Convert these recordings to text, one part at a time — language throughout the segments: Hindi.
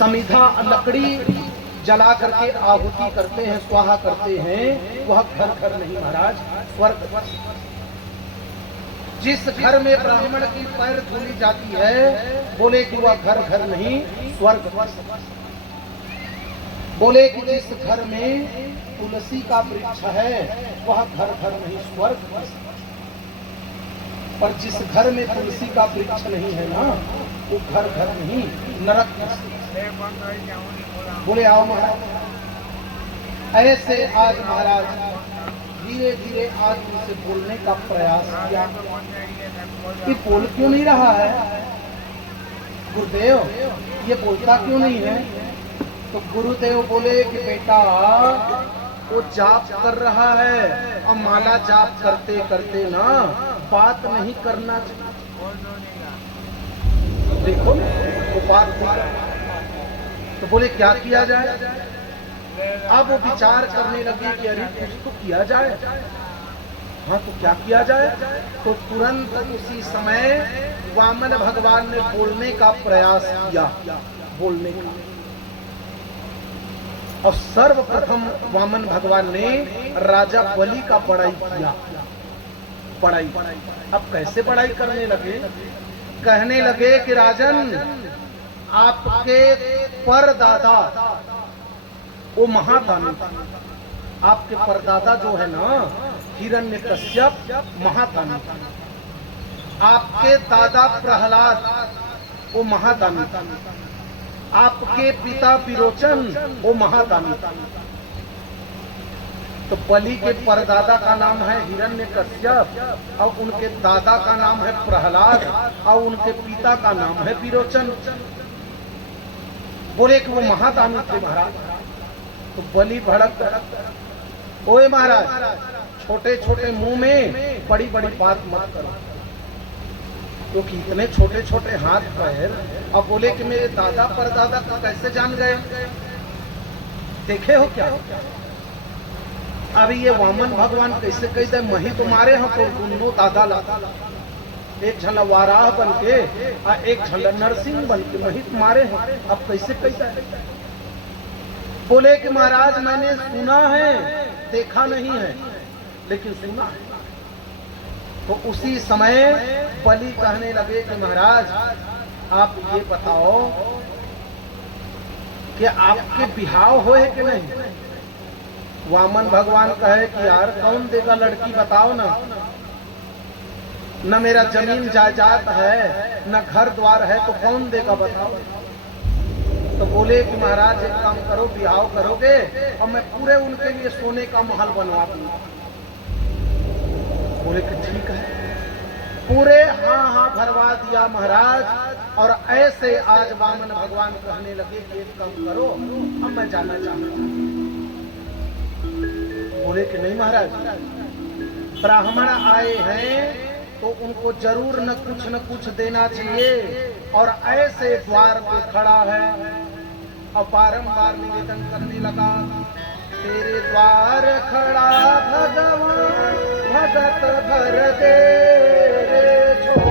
समिधा लकड़ी जला करके आहुति करते हैं, स्वाहा करते हैं, वह घर घर नहीं महाराज, स्वर्ग। जिस घर में ब्राह्मण की पैर धुली जाती है, बोले कि वह घर घर नहीं, स्वर्ग। बोले कि जिस घर में तुलसी का वृक्ष है, वह घर घर नहीं, स्वर्ग। पर जिस घर में तुलसी का वृक्ष नहीं है ना, वो घर घर नहीं, नरक। बोले आओ महाराज। ऐसे आज महाराज धीरे धीरे आज उनसे बोलने का प्रयास किया कि बोल क्यों नहीं रहा है गुरुदेव, ये बोलता क्यों नहीं है? तो गुरुदेव बोले कि बेटा वो जाप कर रहा है, और माला जाप करते करते ना बात नहीं करना चाहिए। देखो वो बात नहीं। तो बोले क्या किया जाए? अब वो विचार करने लगे कि अरे कुछ तो किया जाए। हाँ तो क्या किया जाए? तो तुरंत उसी समय वामन भगवान ने बोलने का प्रयास किया, बोलने का। और सर्वप्रथम वामन भगवान ने राजा बलि का बड़ाई किया। बड़ाई अब कैसे बड़ाई करने लगे? कहने लगे कि राजन, आपके परदादा वो महादानी, आपके परदादा जो है ना हिरण्यकश्यप महादानी, आपके दादा प्रहलाद वो महादानी, आपके पिता विरोचन वो महादानी। तो बलि के परदादा का नाम है हिरण्यकश्यप, और उनके दादा का नाम है प्रहलाद, और उनके पिता का नाम है विरोचन। बोले कि वो महादानी थे महाराज। तो बलि भड़क, ओए महाराज, छोटे छोटे मुंह में बड़ी बड़ी बात मत करो, क्योंकि इतने छोटे छोटे हाथ पैर। अब बोले कि मेरे दादा परदादा को कैसे जान गए? देखे हो क्या? अभी ये वामन भगवान कैसे कहते हैं, मही तुम्हारे हैं तो दोनों दादा लाता, एक झला वाराह बन के और एक झला नरसिंह बन के मही तुम्हारे हैं। अब कैसे कहता है? बोले कि महाराज मैंने सुना है, देखा नहीं है, लेकिन सुना है। तो उसी समय बलि कहने लगे कि महाराज आप ये बताओ कि आपके बिहाव होए कि नहीं? वामन भगवान कहे कि यार कौन देगा लड़की, बताओ ना। न मेरा जमीन जायदाद है, न घर द्वार है, तो कौन देगा बताओ। तो बोले कि महाराज एक काम करो, बिहाव करोगे और मैं पूरे उनके लिए सोने का महल बनवा दूंगा। बोले कि ठीक है। पूरे हाँ भरवा दिया महाराज। और ऐसे आज वामन भगवान कहने लगे कि एक काम करो, अब मैं जाना चाहता हूं। बोले कि नहीं महाराज, ब्राह्मण आए हैं तो उनको जरूर न कुछ देना चाहिए। और ऐसे द्वार पे खड़ा है और बारंबार निवेदन करने लगा, तेरे द्वार खड़ा भगवान, भगत भर दे रे छोड़।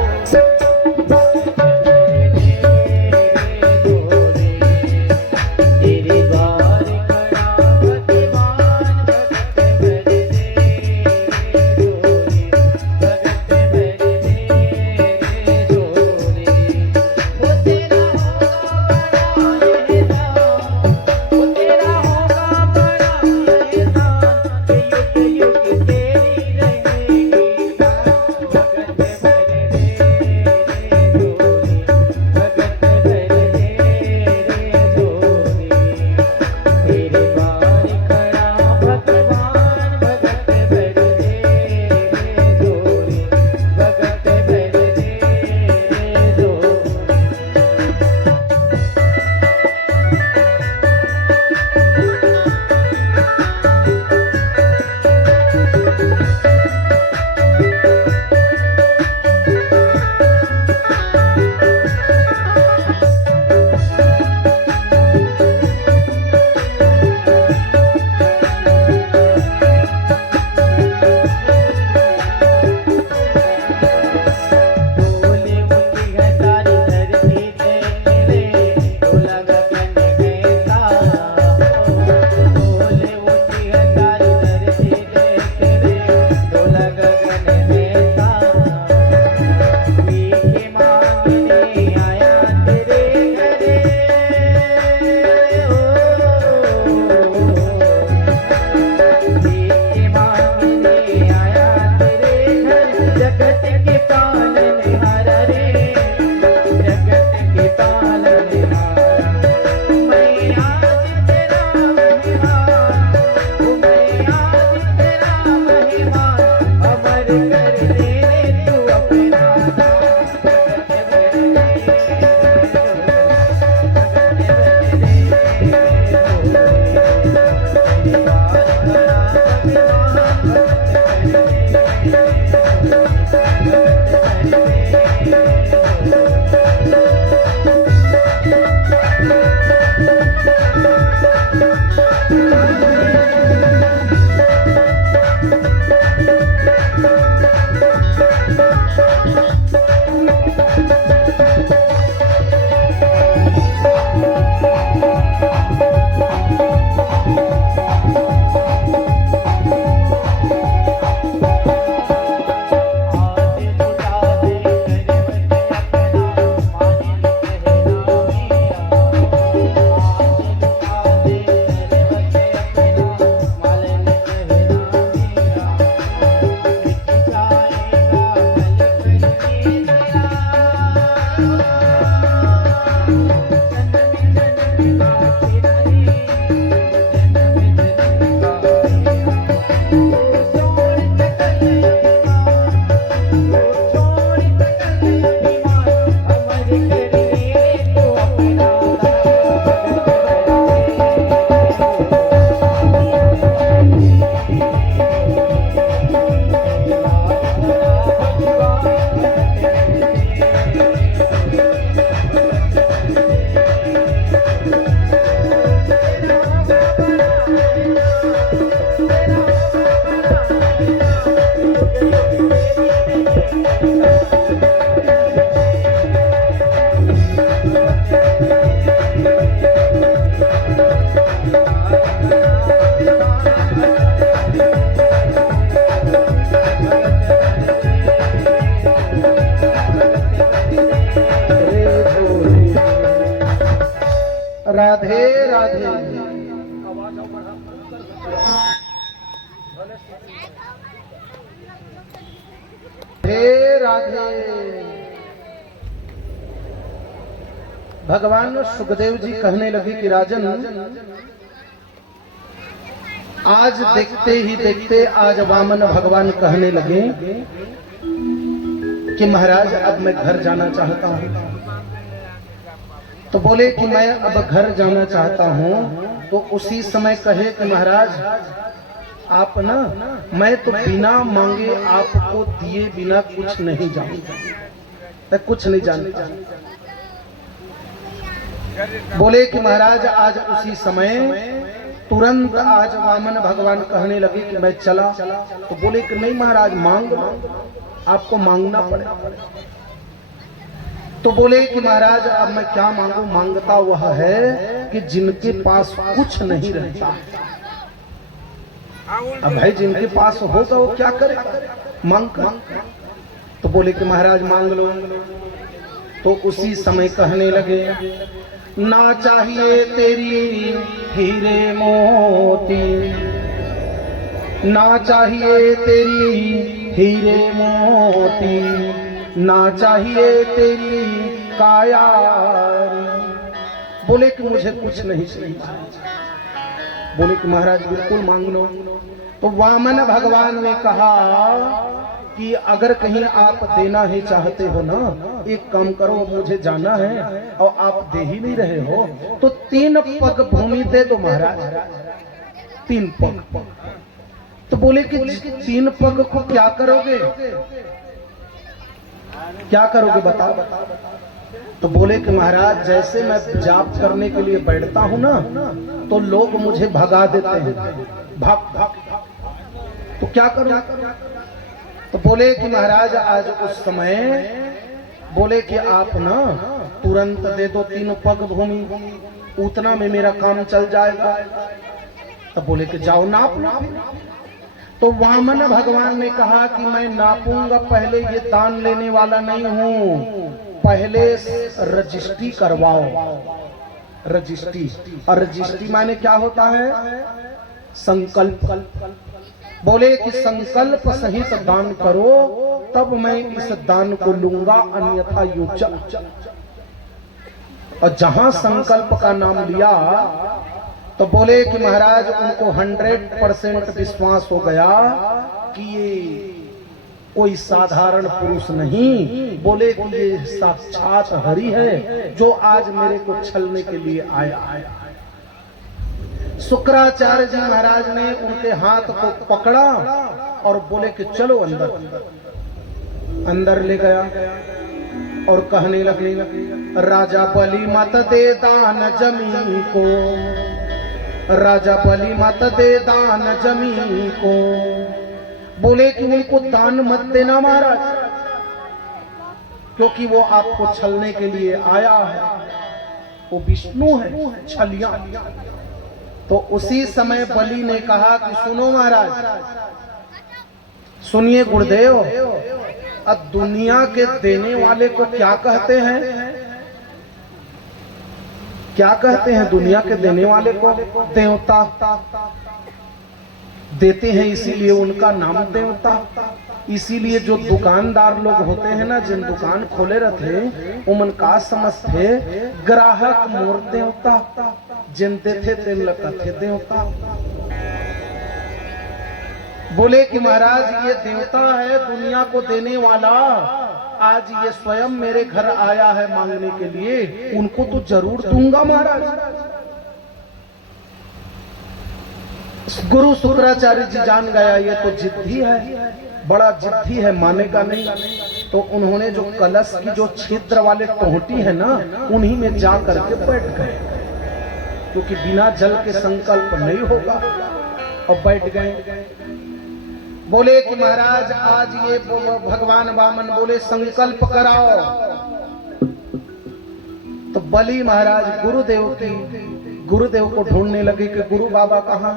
राधे राधे। राधे राधे। भगवान सुखदेव जी कहने लगे कि राजन, आज देखते ही देखते आज वामन भगवान कहने लगे कि महाराज अब मैं घर जाना चाहता हूं। तो बोले कि मैं अब घर जाना चाहता हूं। तो उसी समय कहे कि महाराज आप ना, मैं तो बिना मांगे आपको दिए बिना कुछ नहीं जानता, मैं कुछ नहीं जानता। बोले कि महाराज आज उसी समय तुरंत आज वामन भगवान कहने लगे कि मैं चला। तो बोले कि नहीं महाराज, मांग आपको मांगना पड़ेगा। तो बोले कि महाराज अब मैं क्या मांगू? मांगता वह है कि जिनके पास कुछ नहीं रहता। अब भाई जिनके पास होगा वो क्या करे? मांग कर। तो बोले कि महाराज मांग लो। तो उसी समय कहने लगे, ना चाहिए तेरी हीरे मोती, ना चाहिए तेरी हीरे मोती, ना चाहिए तेरी काया। बोले कि मुझे कुछ नहीं चाहिए। बोले कि महाराज बिल्कुल मांग लो। तो वामन भगवान ने कहा कि अगर कहीं आप देना ही चाहते हो ना, एक काम करो, मुझे जाना है और आप दे ही नहीं रहे हो, तो 3 पग भूमि दे दो महाराज, 3 पग। तो बोले कि 3 पग को क्या करोगे? क्या करोगे बताओ? तो बोले कि महाराज जैसे मैं जाप करने के लिए बैठता हूं ना, तो लोग मुझे भगा देते हैं, भाग भाग। तो क्या करूं? तो बोले कि महाराज आज उस समय बोले कि आप ना तुरंत दे दो 3 पग भूमि, उतना में मेरा काम चल जाएगा। तो बोले कि जाओ नाप लो। तो वामन भगवान ने कहा कि मैं नापूंगा, पहले ये दान लेने वाला नहीं हूं, पहले रजिस्ट्री करवाओ। रजिस्ट्री, और रजिस्ट्री माने क्या होता है? संकल्प। बोले कि संकल्प सहित दान करो, तब मैं इस दान को लूंगा, अन्यथा योचक। और जहां संकल्प का नाम लिया तो बोले कि महाराज उनको 100% विश्वास हो गया कि ये कोई साधारण पुरुष नहीं, बोले कि ये साक्षात हरि है जो आज मेरे को छलने के लिए आया। शुक्राचार्य जी महाराज ने उनके हाथ को पकड़ा और बोले कि चलो अंदर। अंदर ले गया और कहने लगे, राजा बलि मत दे दान जमीन को, राजा बलि मत दे दान जमीन को। बोले कि उनको दान मत देना महाराज, क्योंकि वो आपको छलने के लिए आया है, वो विष्णु है, छलिया। तो उसी समय बलि ने कहा कि सुनो महाराज, सुनिए गुरुदेव, अब दुनिया के देने वाले को क्या कहते हैं? क्या कहते हैं दुनिया के देने वाले को? देवता। देते हैं इसीलिए उनका नाम देवता। इसीलिए जो दुकानदार लोग होते हैं ना, जिन दुकान खोले रहते उमन का समझते ग्राहक मोर देवता, जिन देते तेन लकथे देवता। बोले कि महाराज ये देवता है दुनिया को देने वाला, आज ये स्वयं मेरे घर आया है मांगने के लिए, उनको तो जरूर दूंगा महाराज। गुरु शुक्राचार्य जी जान गया ये तो जिद्दी है, बड़ा जिद्दी है, मानेगा नहीं। तो उन्होंने जो कलश की जो छिद्र वाले टोहटी है ना, उन्हीं में जा करके बैठ गए, क्योंकि बिना जल के संकल्प नहीं होगा। और बैठ गए। बोले कि महाराज आज ये भगवान वामन बोले संकल्प कराओ। तो बलि महाराज गुरुदेव को ढूंढने लगे कि गुरु बाबा कहाँ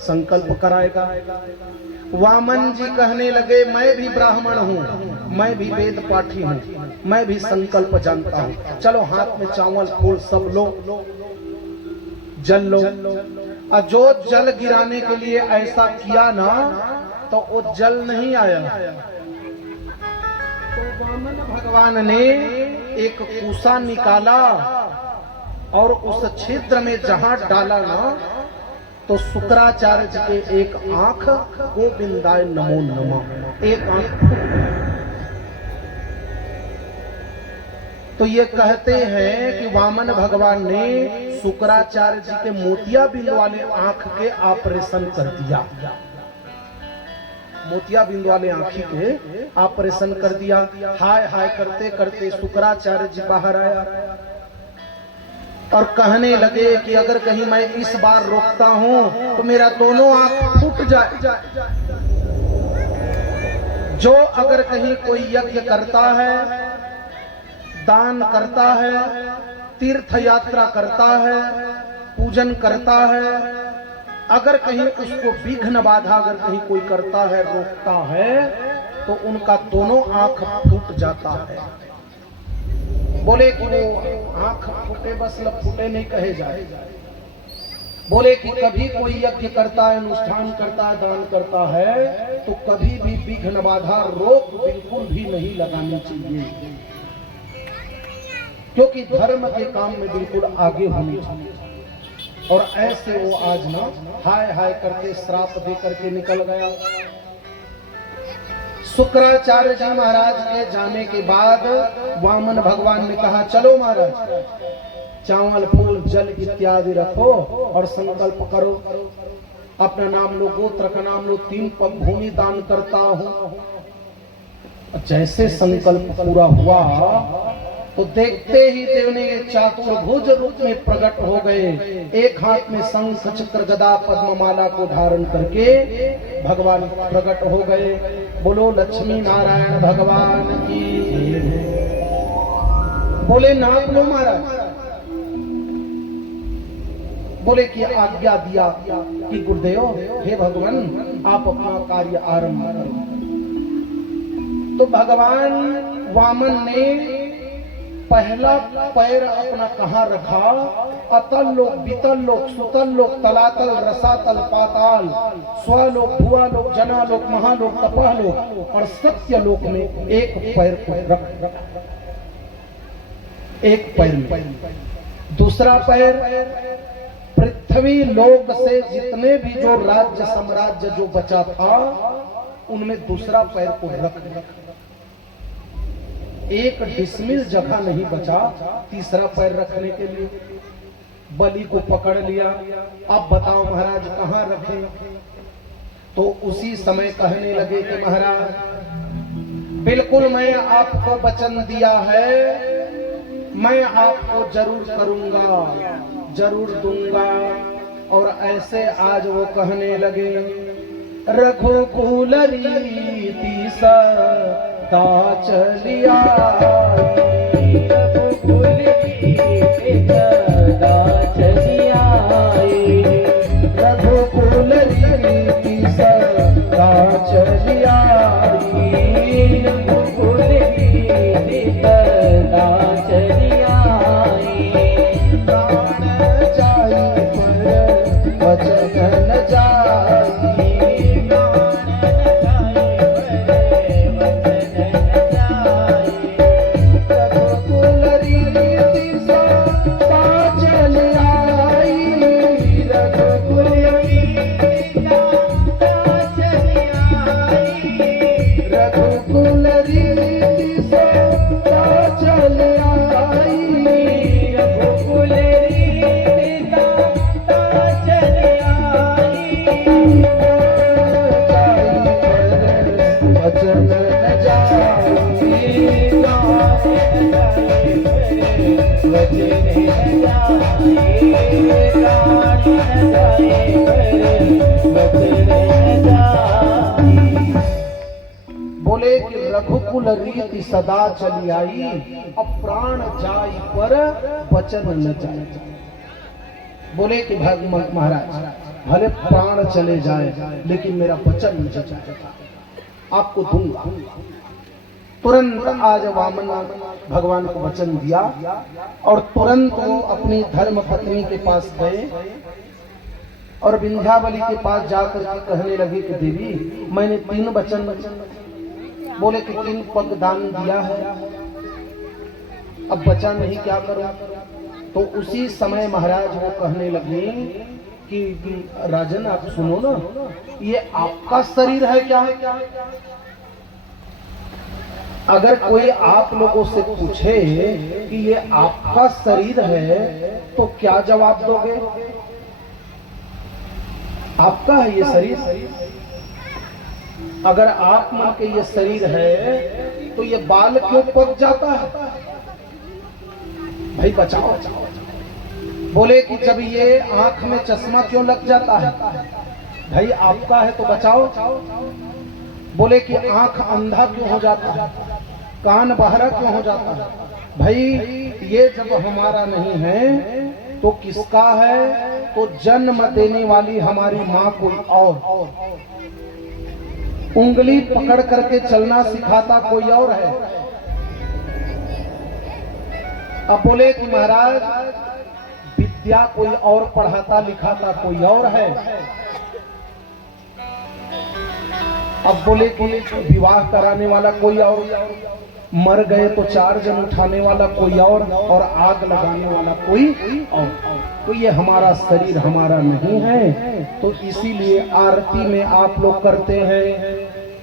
संकल्प कराएगा। वामन जी कहने लगे मैं भी ब्राह्मण हूँ, मैं भी वेद पाठी हूँ, मैं भी संकल्प जानता हूँ, चलो हाथ में चावल फूल सब लो। जल लो। और जो जल गिराने के लिए ऐसा किया ना तो वो जल नहीं आया। तो वामन भगवान ने एक कुसा निकाला और उस छिद्र में जहां डाला ना तो शुक्राचार्य जी के एक आंख गोविंदाय नमो नमः, एक आंख। तो ये कहते हैं कि वामन भगवान ने शुक्राचार्य जी के मोतियाबिंद वाले आंख के ऑपरेशन कर दिया। मोतियाबिंद वाले आंखी के ऑपरेशन कर दिया। हाय हाय करते करते शुक्राचार्य जी बाहर आया और कहने लगे कि अगर कहीं मैं इस बार रोकता हूं तो मेरा दोनों आंख फूट जाए। जो अगर कहीं कोई यज्ञ करता है, दान करता है, तीर्थ यात्रा करता है, पूजन करता है, अगर कहीं उसको विघ्न बाधा अगर कहीं कोई करता है, रोकता है, तो उनका दोनों आंख फूट जाता है। बोले कि वो आंख फूटे बस फूटे नहीं कहे जाए। बोले कि कभी कोई यज्ञ करता है, अनुष्ठान करता है, दान करता है, तो कभी भी विघ्न बाधा रोक बिल्कुल भी नहीं लगानी चाहिए, क्योंकि धर्म के काम में बिल्कुल आगे होनी चाहिए। और ऐसे वो आज ना हाय हाय करके श्राप दे करके निकल गया। शुक्राचार्य जी महाराज के जाने के बाद वामन भगवान ने कहा चलो महाराज, चावल फूल जल इत्यादि रखो और संकल्प करो, अपना नाम लो, गोत्र का नाम लो, 3 पग भूमि दान करता हूं। जैसे संकल्प पूरा हुआ तो देखते ही देव ने चातुर्भुज रूप में प्रकट हो गए। एक हाथ में शंख चक्र गदा पद्ममाला को धारण करके भगवान प्रकट हो गए। बोलो लक्ष्मी नारायण भगवान की। बोले नाम लो महाराज। बोले कि आज्ञा दिया कि गुरुदेव हे भगवान आप अपना कार्य आरंभ करो। तो भगवान वामन ने पहला पैर अपना कहां रखा? अतल लोक, बीतल लोक, सुतल लोक, तलातल, रसातल, पाताल, स्वलोक, भुवालोक, जनालोक, महालोक, तपहलोक और सत्य लोक में एक पैर को रख, एक पैर में। दूसरा पैर पृथ्वी लोक से जितने भी जो राज्य साम्राज्य जो बचा था उनमें दूसरा पैर को रख। एक डिसमिल जगह नहीं बचा तीसरा पैर रखने के लिए। बलि को पकड़ लिया। अब बताओ महाराज कहां रखें? तो उसी समय कहने लगे कि महाराज बिल्कुल मैं आपको वचन दिया है, मैं आपको जरूर करूंगा, जरूर दूंगा। और ऐसे आज वो कहने लगे रघुकुल रीति सदा चलिया, रघुकुल रीति सदा चलिया, रघुकुल रीति सदा चलिया, रघुकुल रीति सदा चलिया। प्राण जाई पर वचन न जाई, बोले कि रघुकुल रीति सदा चली आई, अब प्राण जाई पर वचन न जाए। बोले कि भगवान महाराज भले प्राण चले जाए लेकिन मेरा वचन न जाए, आपको दूंगा। तुरंत आज वामन भगवान को वचन दिया और तुरंत वो अपनी धर्म पत्नी के पास गए और विंध्यावली के पास जाकर के कहने लगे कि देवी, मैंने 3 वचन बोले कि 3 पग दान दिया है, अब बचा नहीं, क्या करूं? तो उसी समय महाराज वो कहने लगे कि राजन आप सुनो ना, ये आपका शरीर है क्या? अगर कोई आप लोगों से पूछे कि ये आपका शरीर है तो क्या जवाब दोगे? आपका है ये शरीर। अगर आप मन के ये शरीर है तो ये बाल क्यों पक जाता है? भाई बचाओ। बोले कि जब ये आंख में चश्मा क्यों लग जाता है? भाई आपका है तो बचाओ। बोले कि आंख अंधा क्यों हो जाता है, कान बहरा क्यों हो जाता है? भाई ये जब हमारा नहीं है तो किसका है? तो जन्म देने वाली हमारी माँ कोई और, उंगली पकड़ करके चलना सिखाता कोई और है। अब बोले कि महाराज विद्या कोई और पढ़ाता लिखाता कोई और है। अब बोले कि विवाह कराने वाला कोई और, मर गए तो 4 जन उठाने वाला कोई और आग लगाने वाला कोई और। तो ये हमारा शरीर हमारा नहीं है। तो इसीलिए आरती में आप लोग करते हैं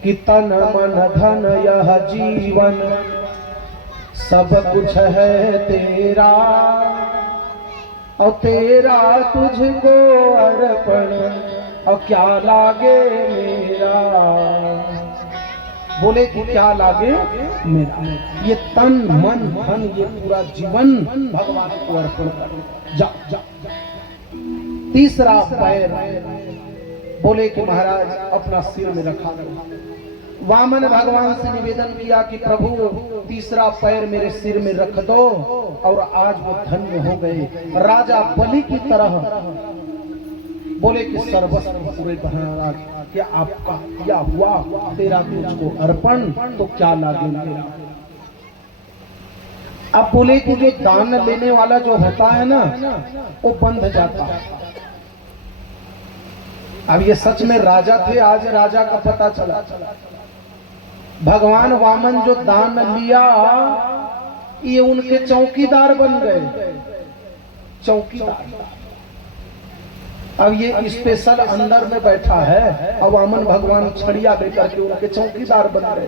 कि तन मन धन यह जीवन सब कुछ है तेरा और तेरा तुझको अर्पण और क्या लागे मेरा। बोले कि क्या लागे मेरा? ये तन मन धन ये पूरा जीवन भगवान को अर्पण कर। जा, जा, जा। तीसरा पैर बोले कि महाराज अपना सिर में रखा दो। वामन भगवान से निवेदन किया कि प्रभु तीसरा पैर मेरे सिर में रख दो, और आज वो धन्य हो गए राजा बलि की तरह। बोले कि सर्वस्व पूरे बना क्या आपका किया हुआ तेरा तुझको अर्पण तो क्या लागे मेरा। अब बोले कि जो दान लेने वाला जो होता है ना वो बंध जाता है। अब ये सच में राजा थे, आज राजा का पता चला। भगवान वामन जो दान लिया ये उनके चौकीदार बन गए, चौकीदार। अब ये स्पेशल अंदर में बैठा है, अब वामन भगवान छड़िया लेकर के उनके चौकीदार बन गए।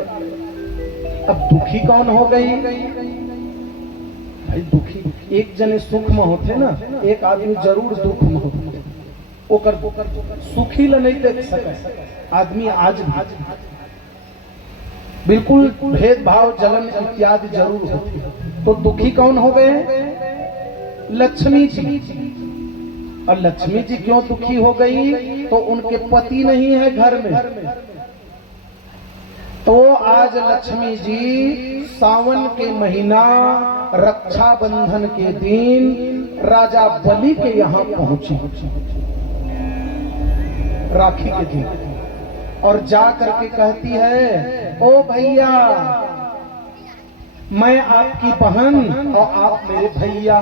अब दुखी कौन हो गई? भाई दुखी एक जने सुख में होते ना, एक आदमी जरूर दुख में होते, ओकर सुखी ल नहीं देख सके आदमी। आज बिल्कुल भेदभाव जलन इत्यादि जरूर होती। तो दुखी कौन हो गए? लक्ष्मी जी। और लक्ष्मी जी क्यों दुखी हो गई? तो उनके पति नहीं है घर में। तो आज लक्ष्मी जी सावन के महीना रक्षाबंधन के दिन राजा बलि के यहाँ पहुंची, राखी के दिन, और जा करके कहती है ओ भैया मैं आपकी बहन और आप मेरे भैया।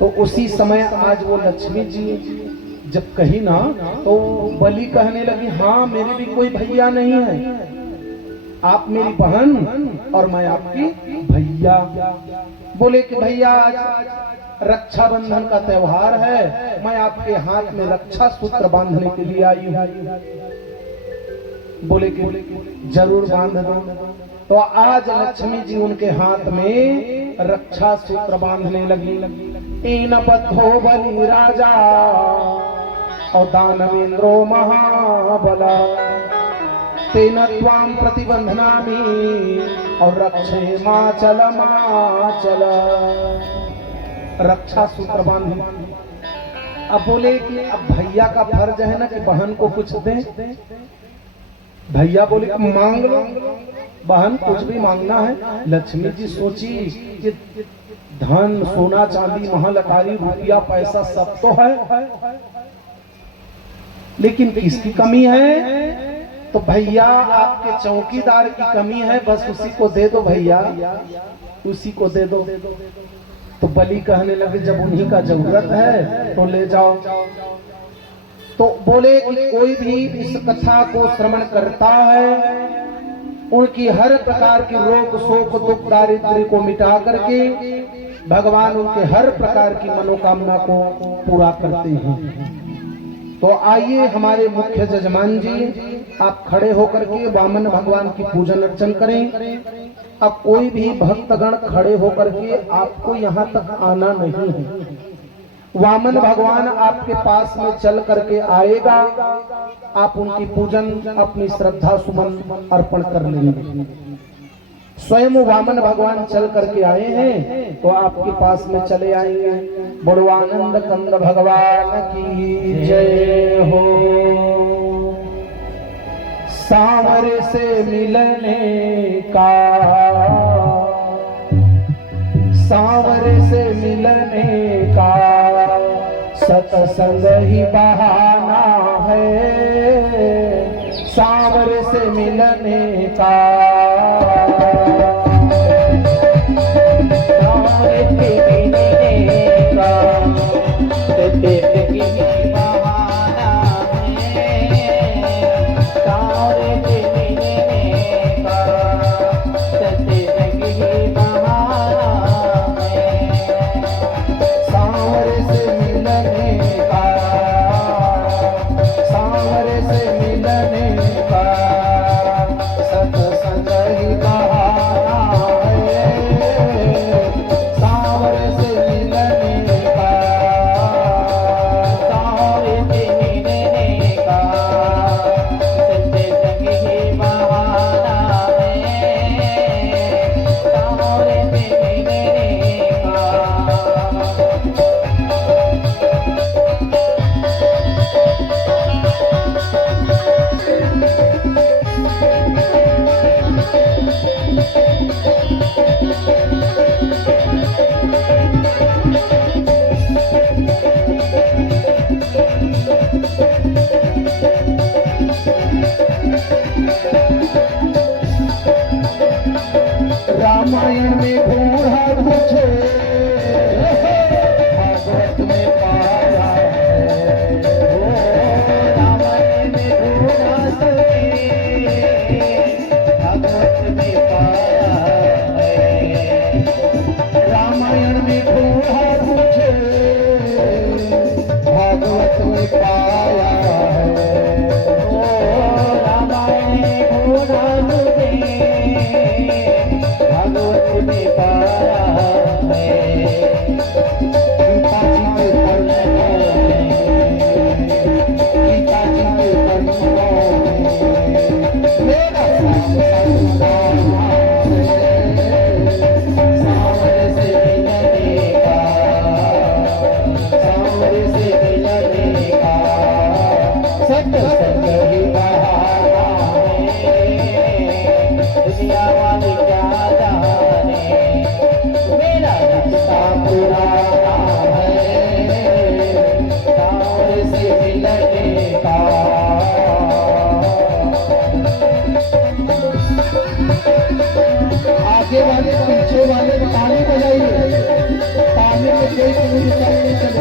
तो उसी समय आज वो लक्ष्मी जी जब कही ना तो बलि कहने लगी हाँ मेरे भी कोई भैया नहीं है, आप मेरी बहन और मैं आपकी भैया। बोले कि भैया आज रक्षाबंधन का त्योहार है, मैं आपके हाथ में रक्षा सूत्र बांधने के लिए आई हूँ। बोले कि जरूर बांध दो। तो आज लक्ष्मी जी उनके हाथ में रक्षा सूत्र बांधने लगी। इन बद्धो बलि राजा और दानवेंद्रो महाबला तेन त्वाम प्रतिबंधनामि और रक्षे माचल माचल। रक्षा सूत्र बांधी। अब बोले कि अब भैया का फर्ज है ना कि बहन को कुछ दे। भैया बोले मांग लो, बहन कुछ भी मांगना है। लक्ष्मी जी सोची कि धन सोना चांदी महल अटारी रुपया पैसा सब तो है, लेकिन किसकी कमी है? तो भैया आपके चौकीदार की कमी है, बस उसी को दे दो भैया, उसी को दे दो। तो बलि कहने लगे जब उन्हीं का जरूरत है तो ले जाओ। तो बोले कि कोई भी इस कथा को श्रवण करता है उनकी हर प्रकार की रोग शोक दुख दारिद्र्य को मिटा करके भगवान उनके हर प्रकार की मनोकामना को पूरा करते हैं। तो आइए हमारे मुख्य जजमान जी आप खड़े होकर के वामन भगवान की पूजन अर्चन करें। अब कोई भी भक्तगण खड़े होकर के आपको यहाँ तक आना नहीं है, वामन भगवान आपके पास में चल करके आएगा, आप उनकी पूजन अपनी श्रद्धा सुमन अर्पण कर लेंगे। स्वयं वामन भगवान चल करके आए हैं तो आपके पास में चले आएंगे। बड़ो आनंद कंद भगवान की जय हो। सांवरे से मिलने का, सांवरे से मिलने का सत्संग ही बहाना है, सांवरे से मिलने का। रामायण में बूढ़ा पूछे भागवत में पाया है, रामायण में बूढ़ा भागवत में पाया है। रामायण में बूढ़ा पूछे भागवत में पाया है, रामायण में बूढ़ा भगवत में पाया पीछे वाले ताली बजाइए, ताली में कोई नहीं चलेगा।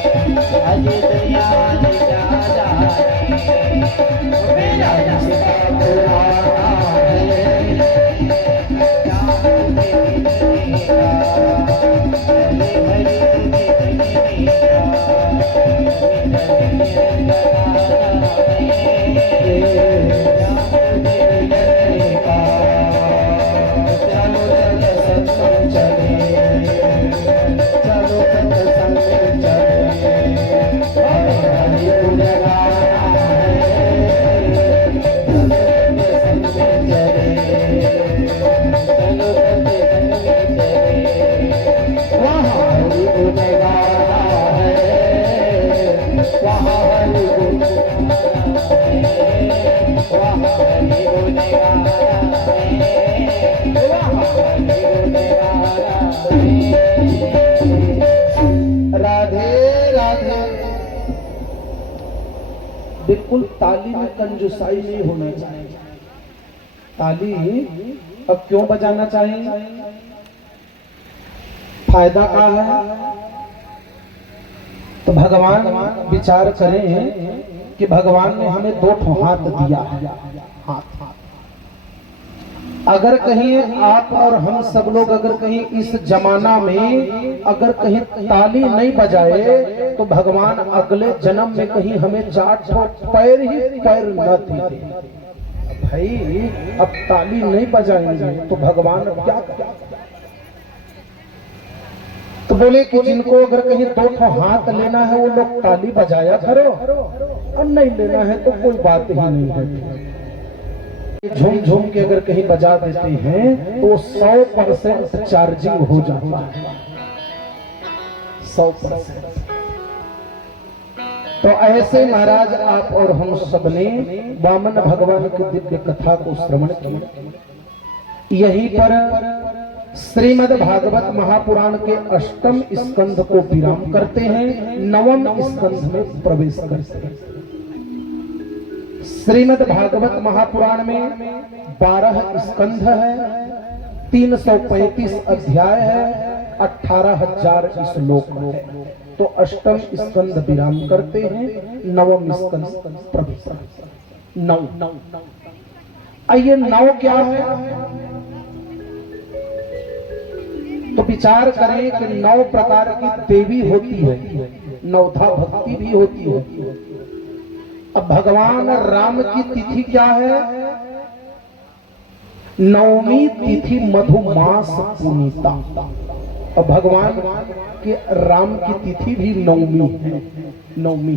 आज दुनिया में क्या जाने मेरा रिश्ता पुराना है क्या मुझे मिलने का भले भले तुझे मिलने का बिल्कुल ताली में कंजूसाई नहीं होना चाहिए। ताली अब क्यों बजाना चाहिए? फायदा क्या है? तो भगवान विचार करें कि भगवान ने हमें दो ठो हाथ दिया है। हाथ अगर कहीं आप और हम सब लोग अगर कहीं इस जमाना में अगर कहीं ताली नहीं बजाए तो भगवान अगले जन्म में कहीं हमें 4 पैर ही पैर न दे। भाई अब ताली नहीं बजाएंगे तो भगवान अब क्या करें? तो बोले कि जिनको अगर कहीं 2 हाथ लेना है वो लोग ताली बजाया करो और नहीं लेना है तो कोई बात ही नहीं है। झूम झूम के अगर कहीं बजा देते हैं तो 100% चार्जिंग हो जाता है। 100%। तो ऐसे महाराज आप और हम सबने वामन भगवान की दिव्य कथा को श्रवण किया। यहीं पर श्रीमद् भागवत महापुराण के 8वें स्कंध को विराम करते हैं, 9वें स्कंध में प्रवेश करते हैं। श्रीमद् भागवत महापुराण में 12 स्कंध है, 335 अध्याय है, 18,000 श्लोक है। तो 8वें स्कंध विराम करते हैं, 9वें स्कंध प्रवेश करते हैं। 9 आइए 9 क्या है? तो विचार करें कि 9 प्रकार की देवी होती है, 9धा भक्ति भी होती है। अब भगवान राम की तिथि क्या है? 9वीं तिथि मधुमास पुनीता। और भगवान के राम की तिथि भी 9वीं है, 9वीं।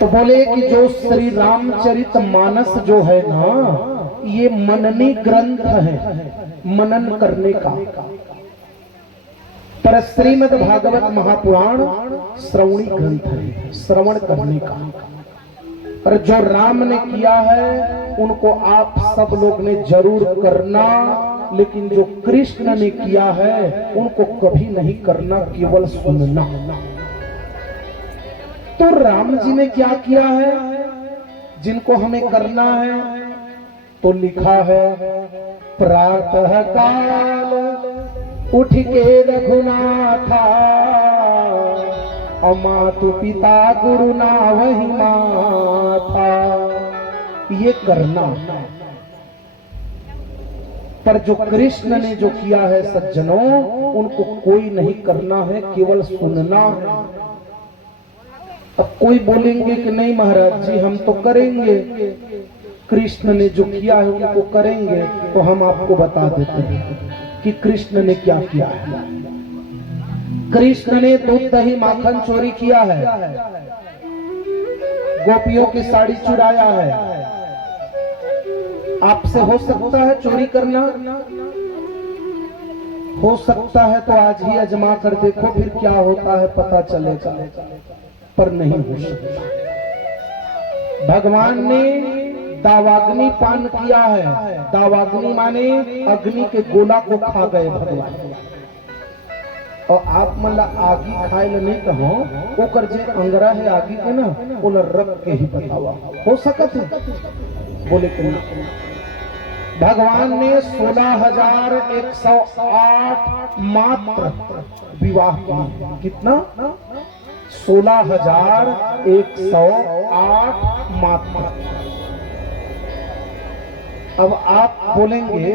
तो बोले कि जो श्री रामचरित मानस जो है ना, ये मननी ग्रंथ है, मनन करने का। पर श्रीमद् भागवत महापुराण श्रवणी ग्रंथ है, श्रवण करने का। पर जो राम ने किया है उनको आप सब लोग ने जरूर करना, लेकिन जो कृष्ण ने किया है उनको कभी नहीं करना, केवल सुनना। तो राम जी ने क्या किया है जिनको हमें करना है? तो लिखा है, प्रातः काल उठ के रघुनाथा, मातु पिता गुरु ना वही माथा। ये करना। पर जो कृष्ण ने जो किया है सज्जनों, उनको कोई नहीं करना है, केवल सुनना। अब कोई बोलेंगे कि नहीं महाराज जी हम तो करेंगे, कृष्ण ने जो किया है उनको करेंगे। तो हम आपको बता देते हैं कि कृष्ण ने क्या किया है। कृष्ण ने दूध दही माखन चोरी किया है, गोपियों की साड़ी चुराया है। आपसे हो सकता है चोरी करना? हो सकता है, तो आज ही आजमा कर देखो, फिर क्या होता है पता चलेगा। पर नहीं हो सकता। भगवान ने दावाग्नि पान किया है। दावाग्नि माने अग्नि के गोला को खा गए भगवान। और आप मतलब आगी खाए नहीं कहो, ओकर जे अंगरा है आगी के ना, ओला रख के ही बतावा हो सकत है। बोले कि भगवान ने 16,108 मात्र विवाह किए। कितना? 16,108 मात्र। अब आप बोलेंगे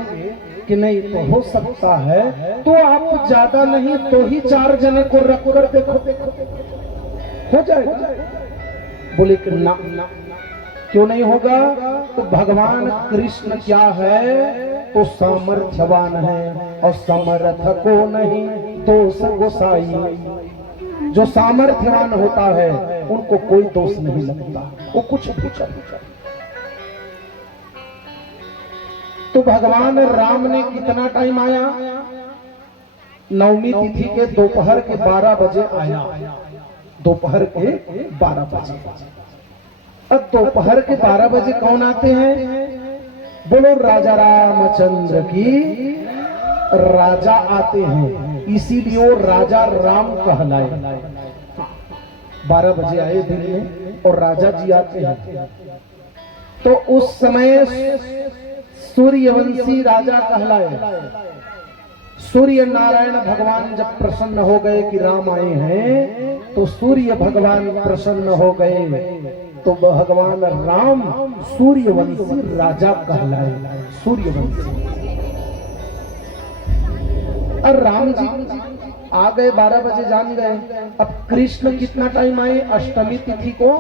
कि नहीं तो हो सकता है, तो आप ज्यादा नहीं तो ही 4 जने को रख कर देखो, हो जाएगा। बोले कि ना, क्यों नहीं होगा? तो भगवान कृष्ण क्या है? तो सामर्थ्यवान है, और समर्थ को नहीं दोष गोसाई। जो सामर्थ्यवान होता है उनको कोई दोष नहीं लगता, वो कुछ भी कर। तो भगवान राम ने कितना टाइम आया? नवमी तिथि के दोपहर के 12 बजे आया। दोपहर के 12 बजे। अब दोपहर के 12 बजे कौन आते हैं? बोलो राजा रामचंद्र की राजा आते हैं, इसीलिए वो राजा राम कहलाए। 12 बजे आए दिन में और राजा जी आते हैं। तो उस समय सूर्यवंशी राजा कहलाए। सूर्य नारायण भगवान जब प्रसन्न हो गए कि राम आए हैं, तो सूर्य भगवान प्रसन्न हो गए, तो भगवान राम सूर्यवंशी राजा कहलाए। सूर्यवंशी। और राम जी आ गए 12 बजे, जान गए। अब कृष्ण कितना टाइम आए? अष्टमी तिथि को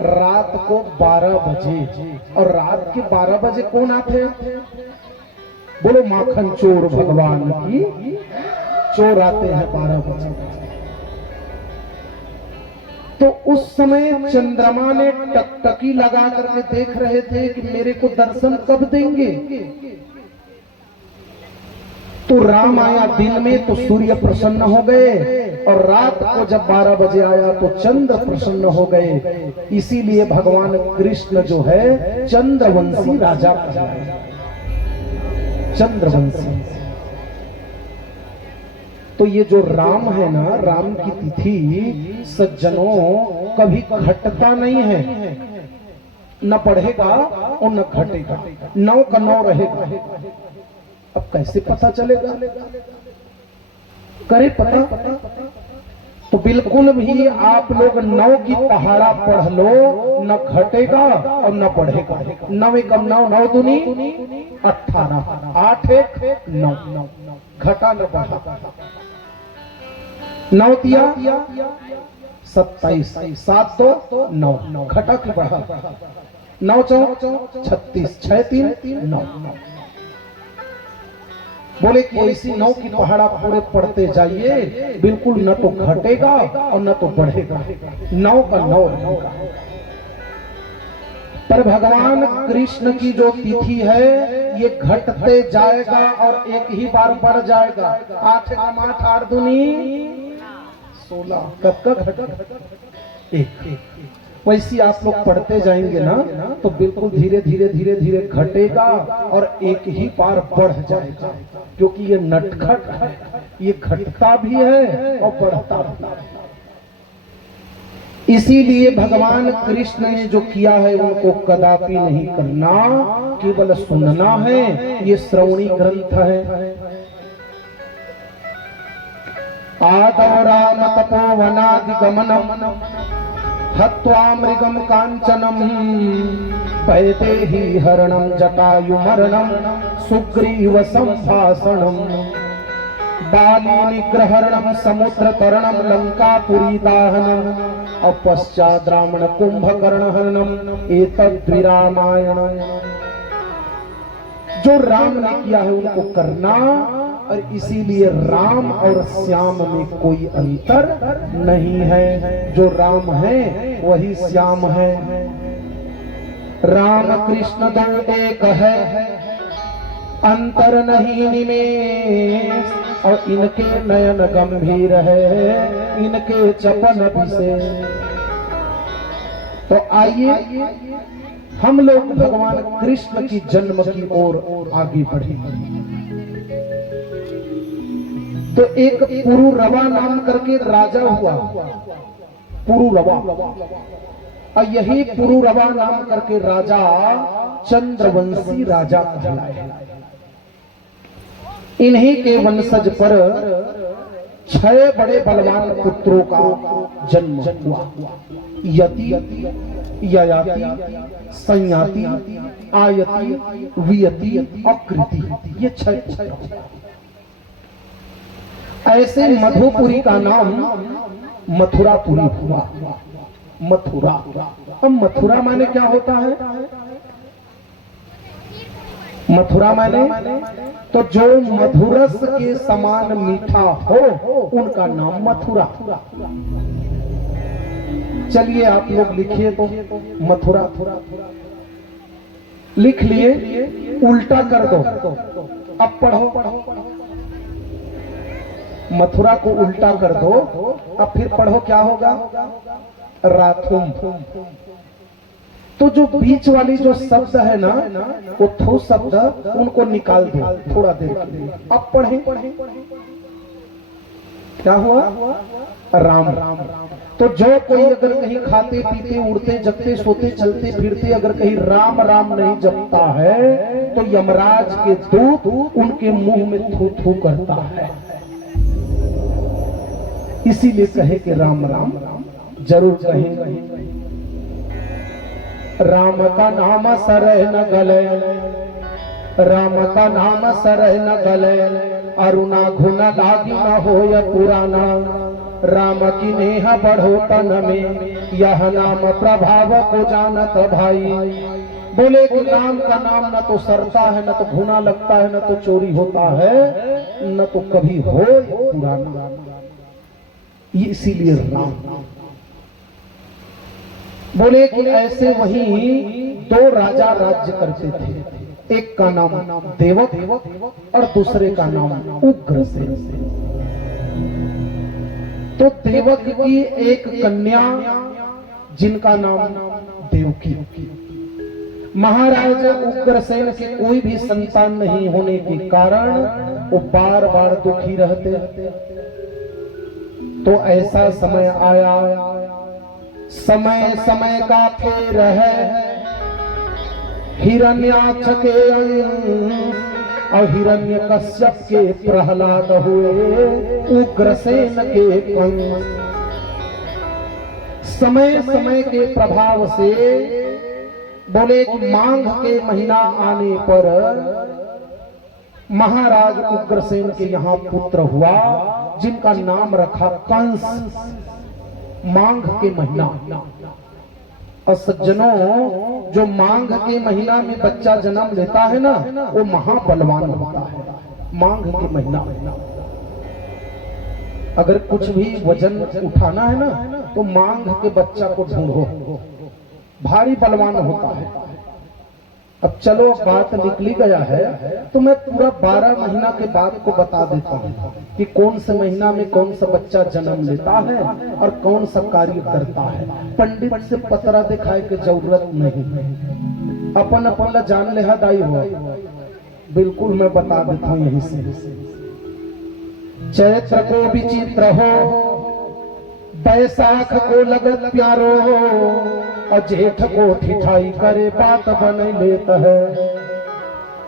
रात को 12 बजे। और रात के 12 बजे कौन आते? बोलो माखन चोर भगवान की चोर आते हैं 12 बजे। तो उस समय चंद्रमा ने टकटकी लगा करके देख रहे थे कि मेरे को दर्शन कब देंगे। तो राम आया दिन में तो सूर्य प्रसन्न हो गए, और रात को जब 12 बजे आया तो चंद्र प्रसन्न हो गए। इसीलिए भगवान कृष्ण जो है चंद्रवंशी राजा कहलाए। चंद्रवंशी। तो ये जो राम है ना, राम की तिथि सज्जनों कभी घटता नहीं है, न बढ़ेगा और न घटेगा, 9 का 9 रहेगा। अब कैसे पता चलेगा? करे पता? तो बिल्कुल भी आप लोग 9 की पहाड़ा पढ़ लो, न घटेगा और न बढ़ेगा। 9 एकम 9, 9 दूनी 18, 8 एक 9, घटा न बढ़ा। 9 दिया 27, 7 2 9, घटा की बढ़ा। 9 चौक 36, 6 3 9। बोले कि ऐसी 9 की पहाड़ा पूरे पढ़ते जाइए, बिल्कुल न तो घटेगा और न तो बढ़ेगा, 9 का 9 रहेगा। पर भगवान कृष्ण की जो तिथि है ये घटते जाएगा और एक ही बार बढ़ जाएगा। 8 एकम 8, 8 दूनी 16। कब कब घटेगा? एक। वैसे आप लोग पढ़ते जाएंगे ना तो बिल्कुल धीरे धीरे धीरे धीरे घटेगा और एक ही बार बढ़ जाएगा, क्योंकि ये नटखट है, ये घटता भी है और बढ़ता भी है। इसीलिए भगवान कृष्ण ने जो किया है उनको कदापि नहीं करना, केवल सुनना है। ये श्रवणी ग्रंथ है। आदौ राम तपोवनादिगमनम हत्वा मृगम कांचनम वैदेही हरणम जटायुमरणम सुग्रीव संभाषणम बाली निग्रहरणम समुद्र तरणम लंकापुरी दाहनम और पश्चात रावण कुंभकर्ण हरणम एतद्विरामायण। जो राम ने किया है उनको करना, और इसीलिए राम और श्याम में कोई अंतर नहीं है। जो राम है वही श्याम है। राम कृष्ण दो एक है, अंतर नहीं निमेष, और इनके नयन गंभीर है, इनके चपन विशेष। तो आइए हम लोग भगवान कृष्ण की जन्म की ओर आगे बढ़े। तो एक पुरुरवा नाम करके राजा हुआ। पुरुरवा और यही पुरुरवा नाम करके राजा चंद्रवंशी राजा कहलाए। इन्हीं के वंशज पर 6 बड़े बलवान पुत्रों का जन्म हुआ। यति, ययाति, संयाति, आयति, वियति, अकृति, ये 6। ऐसे मधुपुरी का नाम मथुरापुरी हुआ। मथुरा, अब मथुरा माने क्या होता है? मथुरा माने तो जो मधुरस के समान मीठा हो उनका नाम मथुरा। चलिए आप लोग लिखिए तो मथुरा लिख लिए, उल्टा कर दो, अब पढ़ो। मथुरा को उल्टा कर दो, अब फिर पढ़ो क्या होगा? राथुम। तो जो बीच वाली जो शब्द है ना, वो थो शब्द, उनको निकाल दो थोड़ा देर। अब पढ़े क्या हुआ? राम। तो जो कोई अगर कहीं खाते पीते उड़ते जगते सोते चलते फिरते अगर कहीं राम राम नहीं जपता है तो यमराज के दूत उनके मुंह में थू थू करता है। इसीलिए कहे कि राम राम जरूर कहें। राम का नाम सरह न गले, राम का नाम सरह न गले, अरुणा घुना लागी न होय पुराना, राम की नेह बढ़ो तन में, यह नाम प्रभाव को जानत भाई। बोले कि राम का नाम न तो सरता है, न तो घुना लगता है, न तो चोरी होता है, न तो कभी हो पुराना। ये इसीलिए राम। बोले कि ऐसे वहीं 2 राजा राज्य करते थे। एक का नाम देवक और दूसरे का नाम उग्रसेन। तो देवक की एक कन्या जिनका नाम देवकी। महाराज उग्रसेन के कोई भी संतान नहीं होने के कारण वो बार बार दुखी रहते। तो ऐसा समय आया, समय समय का फेर है, हिरण्याक्ष के और हिरण्यकश्यप के प्रहलाद हुए उग्रसेन के कंस। समय समय के प्रभाव से बोले कि माघ के महीना आने पर महाराज उग्रसेन के यहाँ पुत्र हुआ जिनका नाम रखा कंस। माघ के महीना, और सज्जनों जो माघ के महीना में बच्चा जन्म लेता है ना वो महाबलवान होता है। माघ के महीना अगर कुछ भी वजन उठाना है ना तो माघ के बच्चा को ढूंढो, भारी बलवान होता है। अब चलो बात निकली गया है तो मैं पूरा 12 महीना के बाद को बता देता हूँ कि कौन से महीना में कौन सा बच्चा जन्म लेता है और कौन सा कार्य करता है। पंडित से पतरा दिखाए की जरूरत नहीं, अपन अपन जान ले दाई हो। बिल्कुल मैं बता देता हूँ यहीं से। चैत्र को विचित्र हो, बैसाख को लगत प्यारो, और जेठ को ठिठाई करे बात बन लेता है।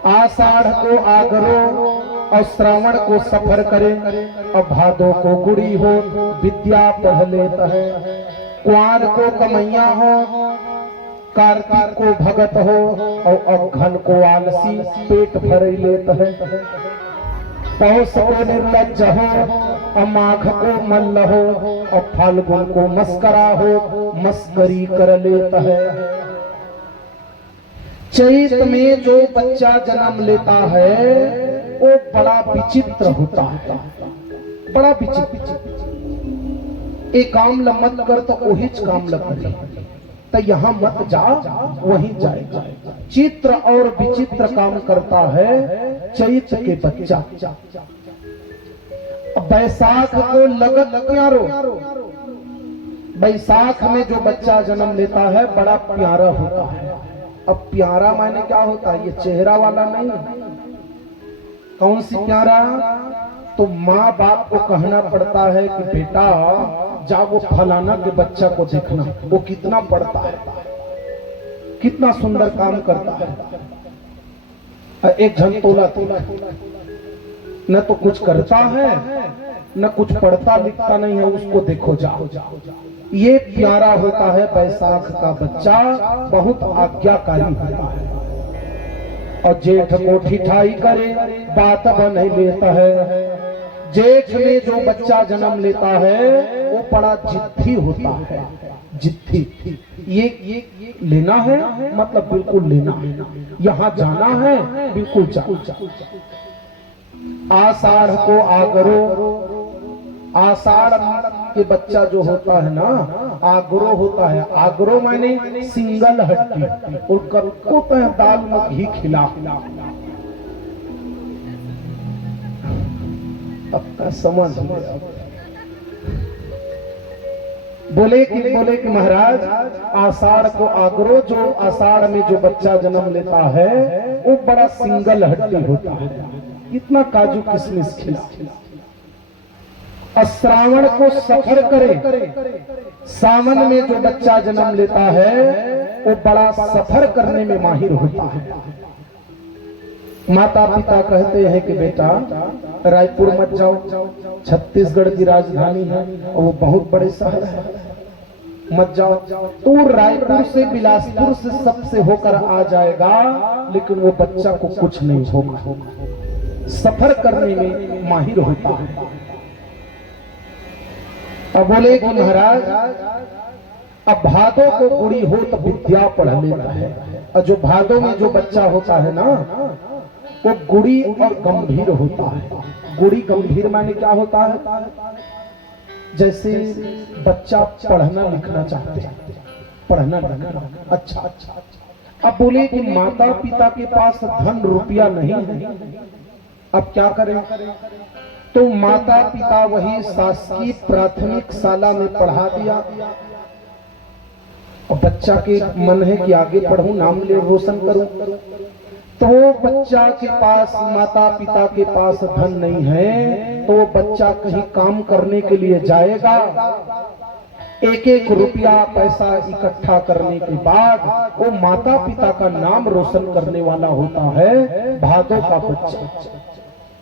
आषाढ़ को आगरो और श्रावण को सफर करे, और भादो को गुड़ी हो विद्या पढ़ लेता है। कुआर को कमैया हो, कार्तिक को भगत हो, और अघन को आलसी पेट भर लेता है। पौष को निर्लज्ज हो, और माघ को मल्ल हो, और फाल्गुन को मस्करा हो मस्करी कर लेता है। चैत में जो बच्चा जन्म लेता है वो बड़ा विचित्र होता है, बड़ा विचित्र। एक काम मत कर तो वही काम कर, तो यहाँ मत जा वहीं जाएगा। चित्र और विचित्र काम करता है चैत के बच्चा। बैसाख को लगत प्यारो, बैसाख में जो बच्चा जन्म लेता है बड़ा प्यारा होता है। अब प्यारा माने क्या होता है? ये चेहरा वाला नहीं। कौन सी प्यारा? तो माँ बाप को कहना पड़ता है कि बेटा जा वो फलाना के बच्चा को देखना, वो कितना पढ़ता है, कितना सुंदर काम करता है। एक जन तोला न तो कुछ करता है न कुछ पढ़ता लिखता नहीं है, उसको देखो जाओ। ये प्यारा होता है बैसाख का बच्चा, बहुत आज्ञाकारी होता है। और जेठ को ठिठाई करे बात बन लेता है। जेठ में जो बच्चा जन्म लेता है वो बड़ा जिद्दी होता है, जिद्दी। ये लेना है मतलब बिल्कुल लेना है, यहाँ जाना है बिल्कुल जाना। आषाढ़ को आगरो, आषाढ़ के बच्चा जो होता है ना आगरो होता है। आगरो माने सिंगल हड्डी, और को तो दाल में घी खिला। अब समझ बोले कि महाराज आषाढ़ को आगरो, जो आषाढ़ में जो बच्चा जन्म लेता है वो बड़ा सिंगल हड्डी होता है, इतना काजू किशमिश खिला। श्रावण को सफर करे, सावन में जो बच्चा जन्म लेता है वो बड़ा सफर करने में माहिर होता है। माता पिता कहते हैं कि बेटा रायपुर मत जाओ, छत्तीसगढ़ की राजधानी है और वो बहुत बड़े शहर है, मत जाओ। तो रायपुर से बिलासपुर से सबसे होकर आ जाएगा, लेकिन वो बच्चा को कुछ नहीं होगा, सफर करने में माहिर होता है। अब बोले कि महाराज अब भादों को गुड़ी हो तो विद्या पढ़ लेता है। और जो भादों में जो बच्चा होता है ना वो गुड़ी और गंभीर होता है। गुड़ी गंभीर माने क्या होता है? जैसे बच्चा पढ़ना लिखना चाहते हैं, पढ़ना लिखना अच्छा अच्छा। अब बोले कि माता पिता के पास धन रुपया नहीं है, अब क्या करें? तो माता पिता वही शासकीय प्राथमिक शाला में पढ़ा दिया। और बच्चा के मन है कि आगे पढ़ूं, नाम ले रोशन करूं। तो बच्चा के पास माता पिता के पास धन नहीं है, तो बच्चा कहीं काम करने के लिए जाएगा। एक एक रुपया पैसा इकट्ठा करने के बाद वो माता पिता का नाम रोशन करने वाला होता है। भादों का बच्चा,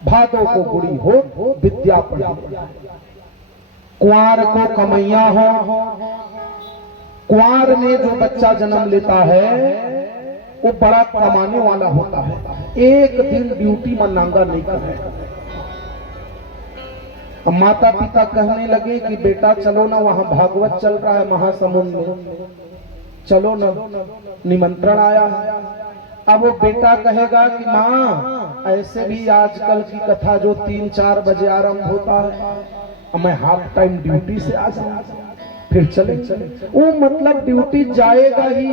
भादों को गुड़ी हो विद्या पढ़े। कुंवार को कमैया हो, कुंवार में जो बच्चा जन्म लेता है वो बड़ा कमाने वाला होता है, एक दिन ड्यूटी में नांगा नहीं करेगा। अब माता पिता कहने लगे कि बेटा चलो ना, वहां भागवत चल रहा है महासमुंद में, चलो ना, निमंत्रण आया है। अब वो बेटा कहेगा कि माँ ऐसे भी आजकल की कथा जो 3-4 बजे आरंभ होता है, मैं हाफ टाइम ड्यूटी से आ जाऊंगा, फिर चले। वो मतलब ड्यूटी जाएगा ही,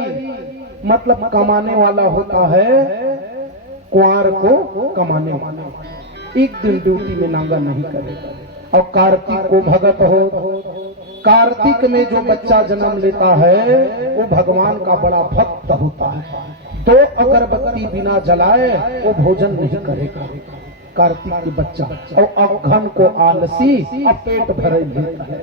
मतलब कमाने वाला होता है। कुंवार को कमाने वाला, एक दिन ड्यूटी में नांगा नहीं करेगा। और कार्तिक को भगत हो, कार्तिक में जो बच्चा जन्म लेता है वो भगवान का बड़ा भक्त होता है। 2 अगरबत्ती बिना जलाए वो भोजन नहीं करेगा, कार्तिक के बच्चा। और अघन को आलसी, अब पेट भरे लेता है।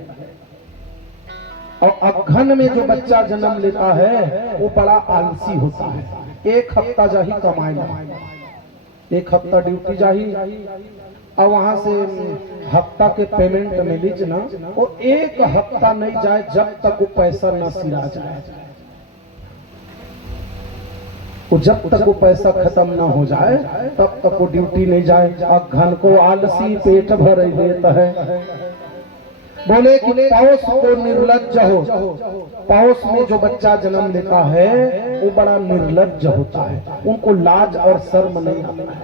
और अघन में जो बच्चा जन्म लेता है वो बड़ा आलसी होता है। 1 हफ्ता जाही कमाएगा, 1 हफ्ता ड्यूटी जाही, और वहां से हफ्ता के पेमेंट मिली ना, वो 1 हफ्ता नहीं जाए जब तक वो पैसा न सिरा जाए। वो जब तक वो पैसा खत्म ना हो जाए तब तक वो ड्यूटी नहीं जाए। अघन को आलसी, पेट भर लेता है। बोले कि पौष को निर्लज्ज हो, पौष में जो बच्चा जन्म लेता है वो बड़ा निर्लज्ज होता है, उनको लाज और शर्म नहीं आता है,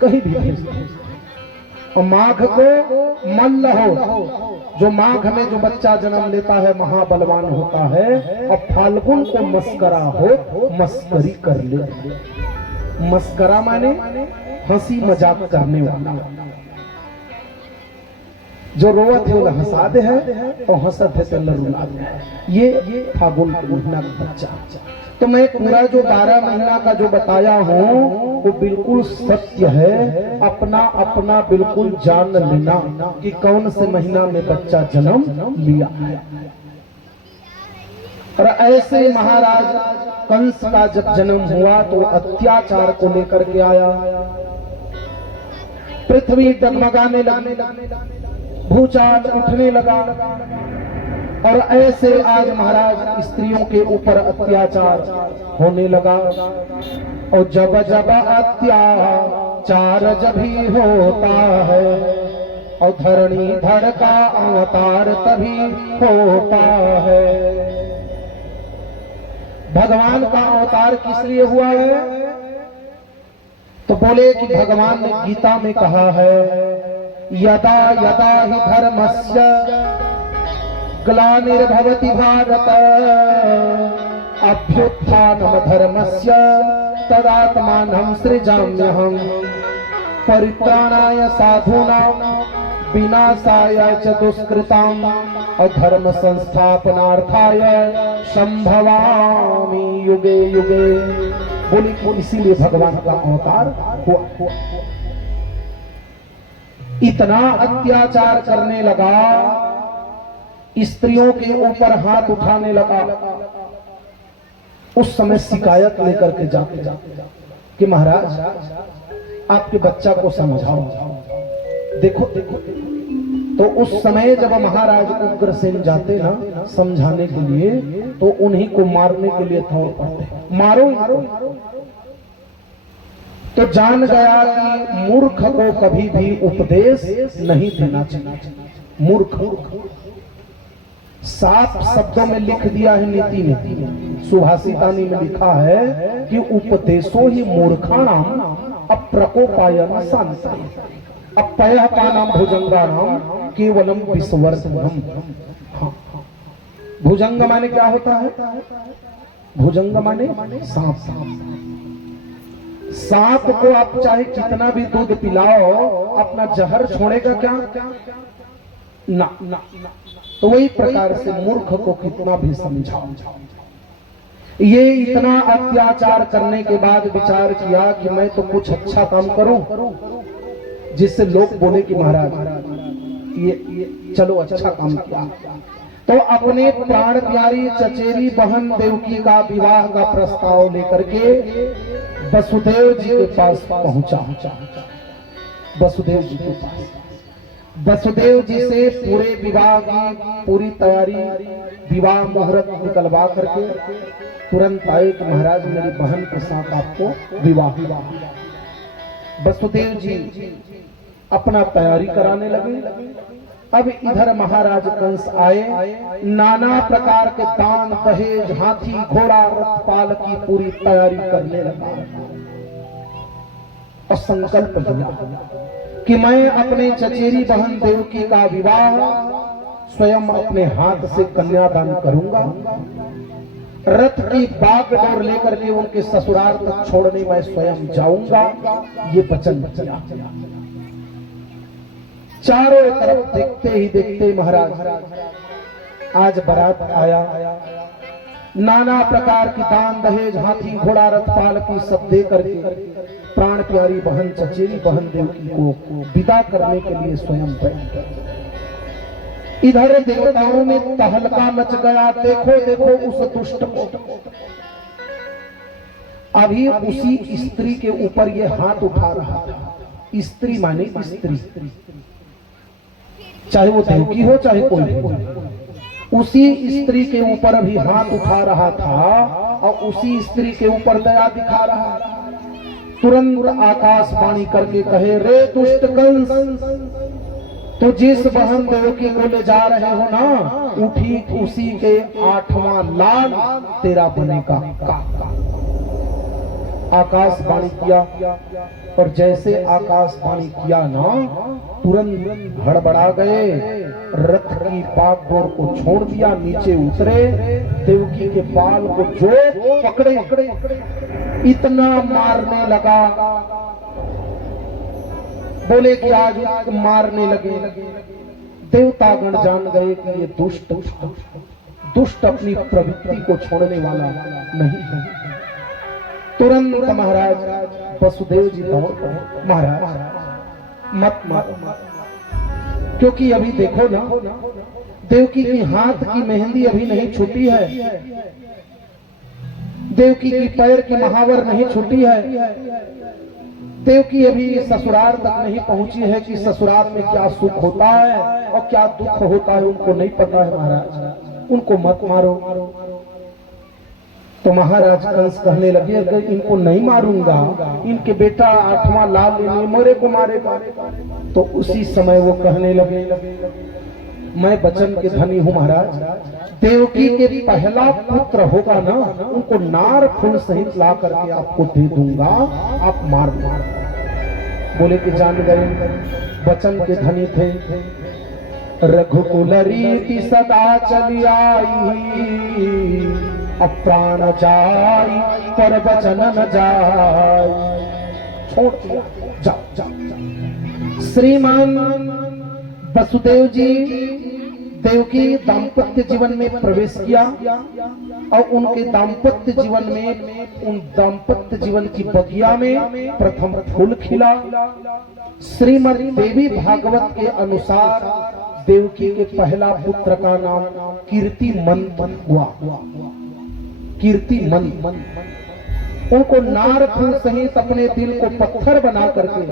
कहीं भी भेजते हैं। और माघ को मल्ल हो, जो माघ में जो बच्चा जन्म लेता है महाबलवान होता है। और फाल्गुन को मस्करा हो, मस्करी कर ले। मस्करा माने हंसी मजाक करने वाला, जो रोवत है वो हंसा दे है और हंसत है तो रुला दे है। ये फागुन का महीना का बच्चा। तो मैं पूरा जो 12 महीना का जो बताया हूँ वो बिल्कुल सत्य है। अपना अपना बिल्कुल जान लेना कि कौन से महीना में बच्चा जन्म लिया है। और ऐसे महाराज कंस का जब जन्म हुआ तो अत्याचार को लेकर के आया। पृथ्वी डगमगाने लगी, भूचाल उठने लगा और ऐसे आज महाराज स्त्रियों के ऊपर अत्याचार होने लगा। और जब जब अत्याचार जब ही होता है और धरणीधर का अवतार तभी होता है। भगवान का अवतार किस लिए हुआ है? तो बोले कि भगवान ने गीता में कहा है, यदा यदा ही धर्मस्य ग्लानिर्भवति भारत अभ्युत्थानम धर्मस्य तदात्मानं सृजाम्यहम् परित्राणाय साधूनां विनाशाय च दुष्कृताम् अधर्म संस्थापनार्थाय संभवामि युगे युगे। बोली इसीलिए भगवान का अवतार हुआ। इतना अत्याचार करने लगा, स्त्रियों के ऊपर हाथ उठाने लगा। उस समय शिकायत लेकर के जाते कि महाराज आपके बच्चा को समझाओ। देखो तो उस समय जब महाराज उग्रसेन जाते ना समझाने के लिए तो उन्हीं को मारने के लिए दौड़ पड़ते, मारो मारो। तो जान गया कि मूर्ख को कभी भी उपदेश नहीं देना चाहिए। मूर्ख साफ शब्दों में लिख दिया है नीति में, सुभाषितानी में लिखा है कि उपदेशो ही मूर्खाणाम अप्रकोपायन शांति अपयपानाम भुजंगानाम केवलम विस्वर्धनम। भुजंग माने क्या होता है? भुजंग माने सांप। सांप को आप चाहे कितना भी दूध पिलाओ अपना जहर छोड़ेगा क्या? ना। तो वही प्रकार से मूर्ख को कितना भी समझाओ। ये इतना अत्याचार करने के बाद विचार किया कि मैं तो कुछ अच्छा काम करूं जिससे लोग बोले कि महाराज ये चलो अच्छा काम किया। तो अपने प्राण प्यारी चचेरी बहन देवकी का विवाह का प्रस्ताव लेकर के वसुदेव जी के पास पहुंचा। वसुदेव जी के पास वसुदेव जी से पूरे विवाह की पूरी तैयारी, विवाह मुहूर्त निकलवा करके तुरंत आए कि महाराज मेरी बहन के साथ आपको विवाह। वसुदेव जी अपना तैयारी कराने लगे। अब इधर महाराज कंस आए, नाना प्रकार के दान दहेज हाथी घोड़ा रथपाल की पूरी तैयारी करने लगा और संकल्प लिया कि मैं अपने चचेरी बहन देवकी का विवाह स्वयं अपने हाथ से कन्यादान करूंगा। रथ की बागडोर लेकर के उनके ससुराल तक छोड़ने मैं स्वयं जाऊंगा। ये वचन किया। चारों तरफ देखते ही देखते महाराज आज बारात आया। नाना प्रकार की दान दहेज हाथी घोड़ा रथपाल की सब दे करके प्राण प्यारी बहन चचेरी बहन देवकी को विदा करने के लिए स्वयं बैठ। इधर देवताओं में तहलका मच गया। देखो देखो उस दुष्ट को। अभी उसी स्त्री के ऊपर ये हाथ उठा रहा था। स्त्री माने स्त्री, चाहे वो देवकी हो चाहे कोई हो, उसी स्त्री के ऊपर अभी हाथ उठा रहा था और उसी स्त्री के ऊपर दया दिखा रहा। तुरंत आकाशवाणी करके कहे, रे दुष्ट कंस, तो जिस बहन देवकी को ले जा रहे हो ना, उठी उसी के 8वां लाल तेरा बनेगा। आकाशवाणी किया और जैसे आकाशवाणी किया ना, तुरंत हड़बड़ा गए। रथ की बागडोर को छोड़ दिया, नीचे उतरे, देवकी के बाल को जो पकड़े, इतना मारने लगा। बोले कि आज मारने लगे। देवतागण जान गए कि ये दुष्ट दुष्ट अपनी प्रवृत्ति को छोड़ने वाला नहीं है। तुरंत महाराज वसुदेव जी दौड़ पड़े, महाराज मत मारो, क्योंकि अभी देखो ना देवकी की हाथ की मेहंदी अभी नहीं छूटी है, देवकी की पैर की महावर नहीं छूटी है, देवकी अभी ससुराल तक नहीं पहुंची है कि ससुराल में क्या सुख होता है और क्या दुख होता है उनको नहीं पता है। महाराज उनको मत मारो। तो महाराज कंस कहने लगे अगर इनको नहीं मारूंगा इनके बेटा 8वां लाल लेने मेरे को मारेगा। तो उसी समय वो कहने लगे मैं वचन के धनी हूं महाराज, देवकी के पहला पुत्र होगा ना उनको नार फूल सहित ला करके आपको दे दूंगा, आप मार दो। बोले कि जान गए वचन के धनी थे। रघुकुल रीति सदा चली आई, अप्राण जाई पर वचन न जाई। छोड़ जा, जा, जा। श्रीमान वसुदेव जी देवकी दाम्पत्य जीवन में प्रवेश किया और उनके दाम्पत्य जीवन में उन दाम्पत्य जीवन की बगिया में प्रथम फूल खिला। श्रीमद देवी भागवत के अनुसार देवकी के पहला पुत्र का नाम कीर्तिमंत हुआ। कीर्तिमंत उनको नार फूल सहित अपने दिल को पत्थर बना करके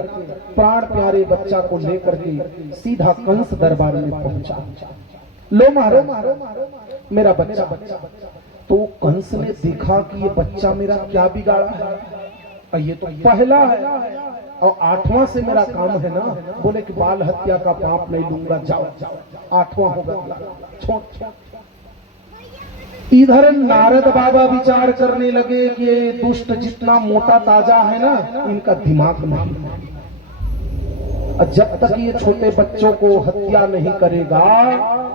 प्राण प्यारे बच्चा को लेकर के सीधा कंस दरबार में पहुंचा। लो मारो मेरा बच्चा। तो कंस ने देखा कि ये बच्चा मेरा क्या बिगाड़ा है, ये तो पहला है और 8वां से मेरा काम है ना। बोले कि बाल हत्या का पाप नहीं लूंगा, जाओ 8वां होगा, छोड़। इधर नारद बाबा विचार करने लगे कि ये दुष्ट जितना मोटा ताजा है ना इनका दिमाग नहीं, जब तक ये छोटे बच्चों को हत्या नहीं करेगा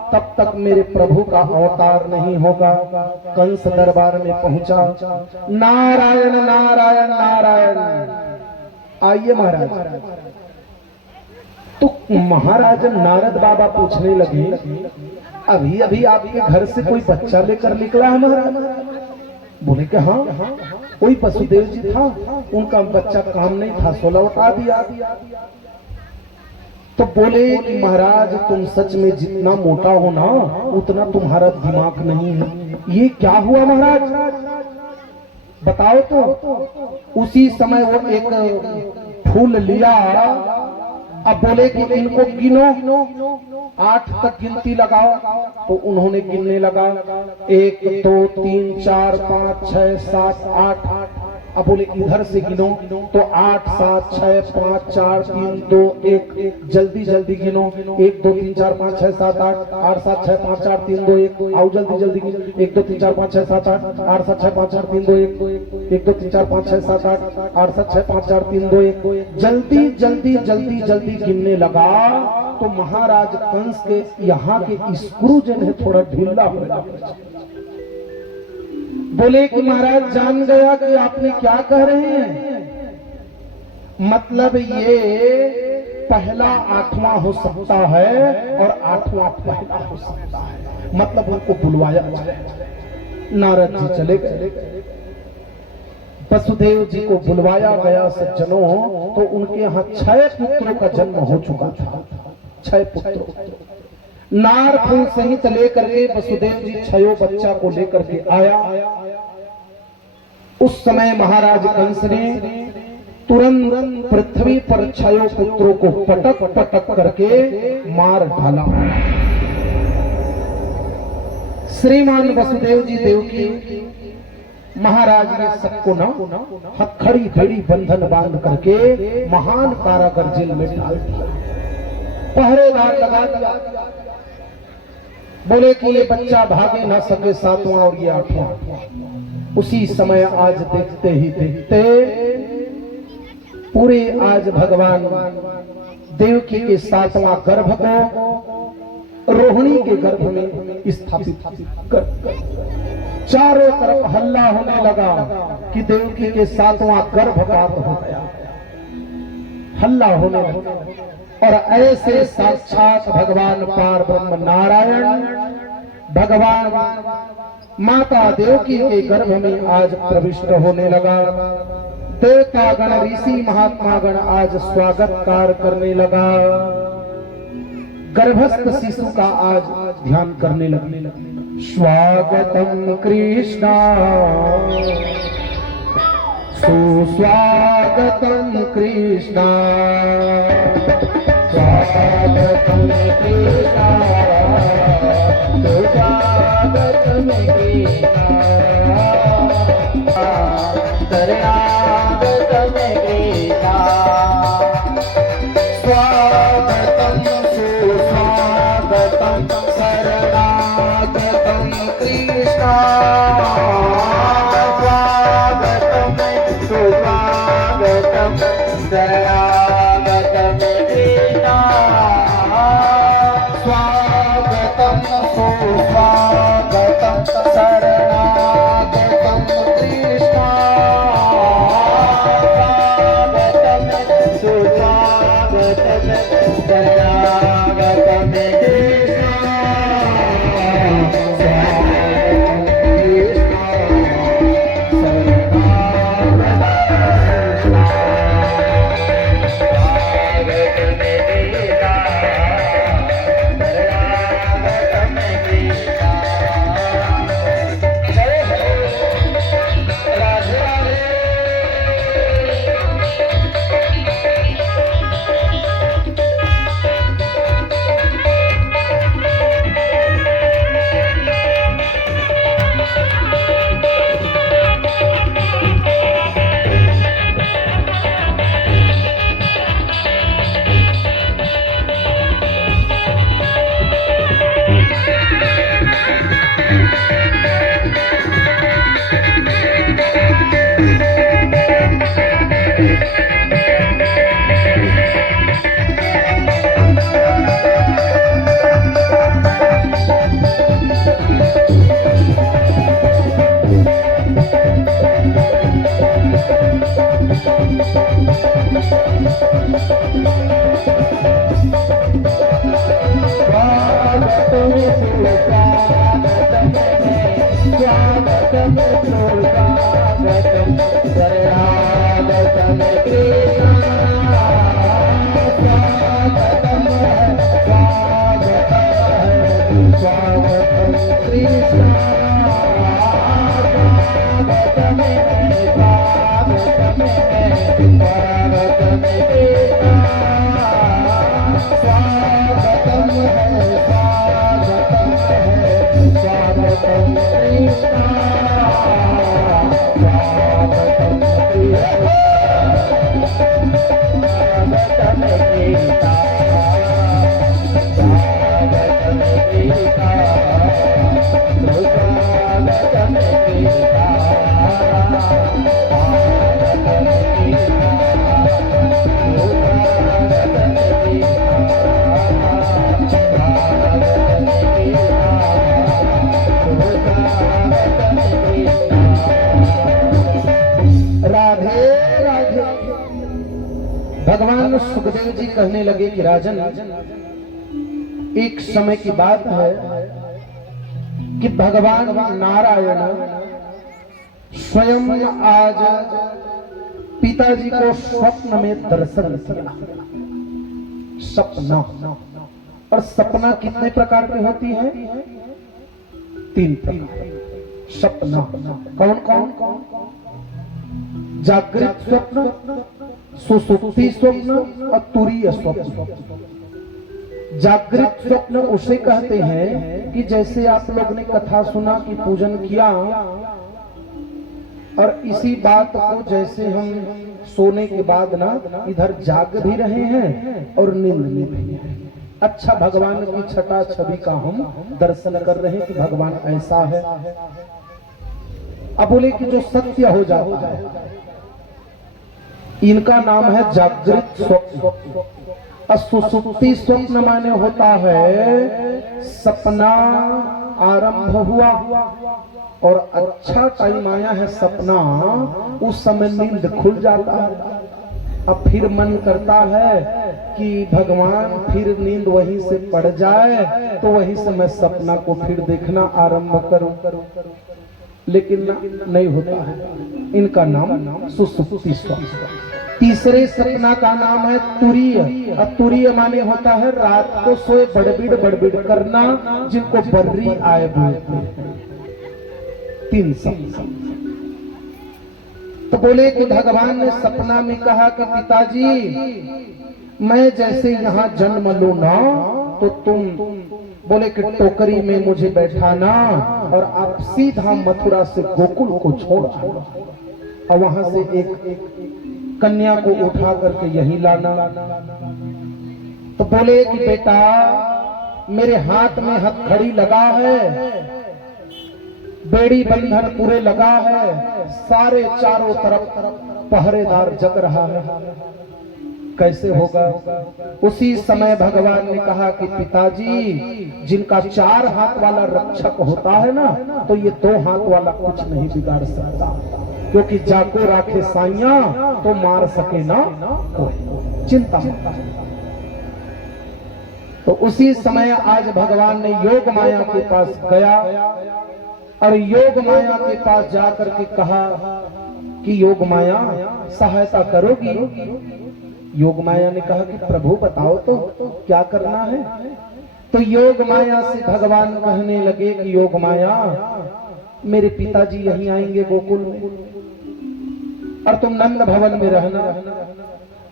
तब तक मेरे प्रभु का अवतार नहीं होगा। कंस दरबार में पहुंचा। नारायण नारायण नारायण। आइए महाराज। तो महाराज नारद बाबा पूछने लगे अभी अभी आपके घर से कोई बच्चा लेकर निकला है महाराज? बोले कि हाँ कोई वसुदेव जी था, उनका बच्चा काम नहीं था सो लौटा दिया। तो बोले कि महाराज तुम सच में जितना मोटा हो ना उतना तुम्हारा दिमाग नहीं है। ये क्या हुआ महाराज बताओ तो। उसी समय वो एक फूल लिया। अब बोले कि इनको गिनो, 8 तक गिनती लगाओ। तो उन्होंने गिनने लगा 1 2 3 4 5 6 7 8। अब बोले इधर से गिनो तो 8 7 6 5 4 3 2 1। जल्दी जल्दी गिनो 1 2 3 4 5 6 7 8 8 7 6 5 4 3 2 1। आओ जल्दी जल्दी गिनो 1 2 3 4 5 6 7 8 8 7 6 5 4 3 2 1। 1 2 3 4 5 6 7 8 8 7 6 5 4 3 2 1। जल्दी जल्दी जल्दी जल्दी गिनने लगा तो महाराज कंस के यहाँ के स्क्रू जो है थोड़ा ढीला हो गया। बोले कि महाराज जान गया कि आपने क्या कह रहे हैं, मतलब ये पहला 8वां हो सकता है और 8वां पहला हो सकता है, मतलब उनको बुलवाया जाए। नारद जी चले गए, वसुदेव जी को बुलवाया गया। सज्जनों तो उनके यहाँ 6 पुत्रों का जन्म हो चुका था। 6 पुत्र नार फूल सहित लेकर के वसुदेव जी 6 बच्चा को लेकर के आया। उस समय महाराज कंस ने तुरंत पृथ्वी पर 6 पुत्रों को पटक पटक करके मार डाला। श्रीमान वसुदेव जी देवकी महाराज ने सबको न हथकड़ी धड़ी बंधन बांध करके महान कारागर जेल में डाल दिया, पहरेदार लगा दिया। बोले कि ये बच्चा भागे ना सके 7वां और ये 8वां। उसी समय आज देखते ही देखते पूरे आज भगवान देवकी के 7वां गर्भ को रोहिणी के गर्भ में स्थापित कर चारों तरफ हल्ला होने लगा कि देवकी के 7वां गर्भ प्राप्त हो गया। हल्ला होने लगा और ऐसे साक्षात भगवान पार ब्रह्म नारायण भगवान माता देवकी के गर्भ में आज प्रविष्ट होने लगा। देवतागण ऋषि महात्मा गण आज स्वागत कार्य करने लगा। गर्भस्थ शिशु का आज ध्यान करने लगे। स्वागतम कृष्णा सुस्वागतम कृष्णा स्वागतम कृष्णा सुस्वागतम कृष्णा शरणागतम कृष्णा स्वागतम सुस्वागतम शरणागतम कृष्णा स्वागतम सुस्वागतम शरणागतम कृष्णा स्वागतम सुस्वागतम शरणागतम कृष्णा स्वागतम सुस्वागतम शरणागतम भगवान सुखदेव जी कहने लगे कि राजन, एक समय की बात है कि भगवान नारायण स्वयं आज पिताजी को स्वप्न में दर्शन दिया। सपना, और सपना कितने प्रकार की होती है? 3 प्रकार सपना। कौन कौन? जागृत स्वप्न, सुसुप्ति स्वप्न और तुरीय स्वप्न। जागृत स्वप्न उसे कहते हैं कि जैसे आप लोग ने कथा सुना कि पूजन किया और इसी बात को जैसे हम सोने के बाद ना इधर जाग भी रहे हैं और नींद में भी हैं। अच्छा, भगवान की छटा छवि का हम दर्शन कर रहे हैं कि भगवान ऐसा है। अब बोले कि जो सत्य हो जाता है, इनका नाम है जागृत स्वप्न। सुसुप्ति स्वप्न माने होता है सपना आरंभ हुआ और अच्छा टाइम आया है सपना, उस समय नींद खुल जाता है। अब फिर मन करता है कि भगवान फिर नींद वहीं से पड़ जाए तो वहीं से मैं सपना को फिर देखना आरंभ करूं, लेकिन नहीं होता है। इनका नाम सुसुप्ति स्वास्थ्य। तीसरे सपना का नाम है तुरीय। अब तुरीय माने होता है रात को सोए बड़बिड़ बड़बिड़ करना, जिनको बर्री आए बोलते हैं। 3 सपना। तो बोले कि भगवान ने सपना में कहा कि पिताजी मैं जैसे यहाँ जन्म लूं ना तो तुम बोले कि टोकरी में मुझे बैठाना और आप सीधा मथुरा से गोकुल को छोड़ आना और वहां से एक कन्या को उठा करके यही लाना। तो बोले कि बेटा मेरे हाथ में हथकड़ी लगा है, बेड़ी बंधन पूरे लगा है, सारे चारों तरफ पहरेदार जग रहा है, कैसे होगा। उसी समय भगवान ने कहा कि पिताजी जिनका 4 हाथ वाला रक्षक होता है ना तो ये 2 हाथ वाला कुछ नहीं बिगाड़ सकता, क्योंकि जाको राखे साइया तो मार सके ना कोई, चिंता मत। तो उसी समय आज भगवान ने योग माया के पास गया और योग माया के पास जाकर के कहा कि योग माया सहायता करोगी। योग माया ने कहा कि प्रभु बताओ तो क्या करना है। तो योग माया से भगवान कहने लगे कि योग माया मेरे पिताजी यहीं आएंगे गोकुल में और तुम नंद भवन में रहना,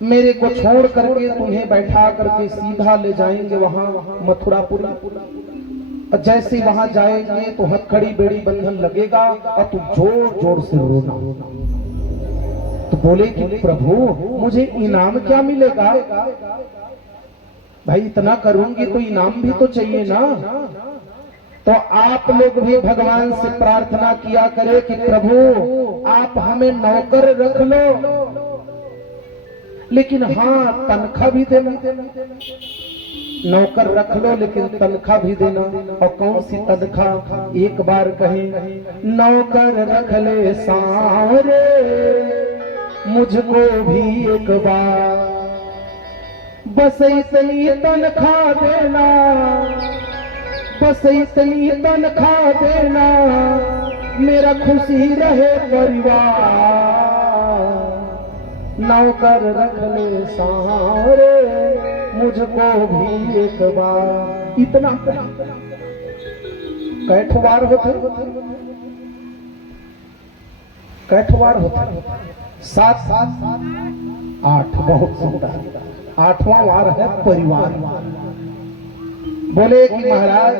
मेरे को छोड़ करके तुम्हें बैठा करके सीधा ले जाएंगे वहां मथुरापुरी। और जैसे वहां जाएंगे तो हथकड़ी बेड़ी बंधन लगेगा और तुम जोर जोर से रोना। तो बोले कि प्रभु मुझे इनाम क्या मिलेगा। भाई इतना करूंगी तो इनाम भी तो चाहिए ना। तो आप लोग भी भगवान से प्रार्थना किया करें कि प्रभु आप हमें नौकर रख लो, लेकिन हाँ तनख्वाह भी देना। नौकर रख लो लेकिन तनख्वाह भी देना। और कौन सी तनख्वाह, एक बार कहें नौकर रख ले सारे मुझको भी एक बार, बस इतनी तनख्वाह देना, बस इतनी तनख्वाह देना, मेरा खुशी रहे परिवार। नौकर रख ले सारे मुझको भी एक बार। इतना कैठवार होते, कैठवार होते 7 8 बहुत सुंदर। 8वां वार है परिवार। बोले कि महाराज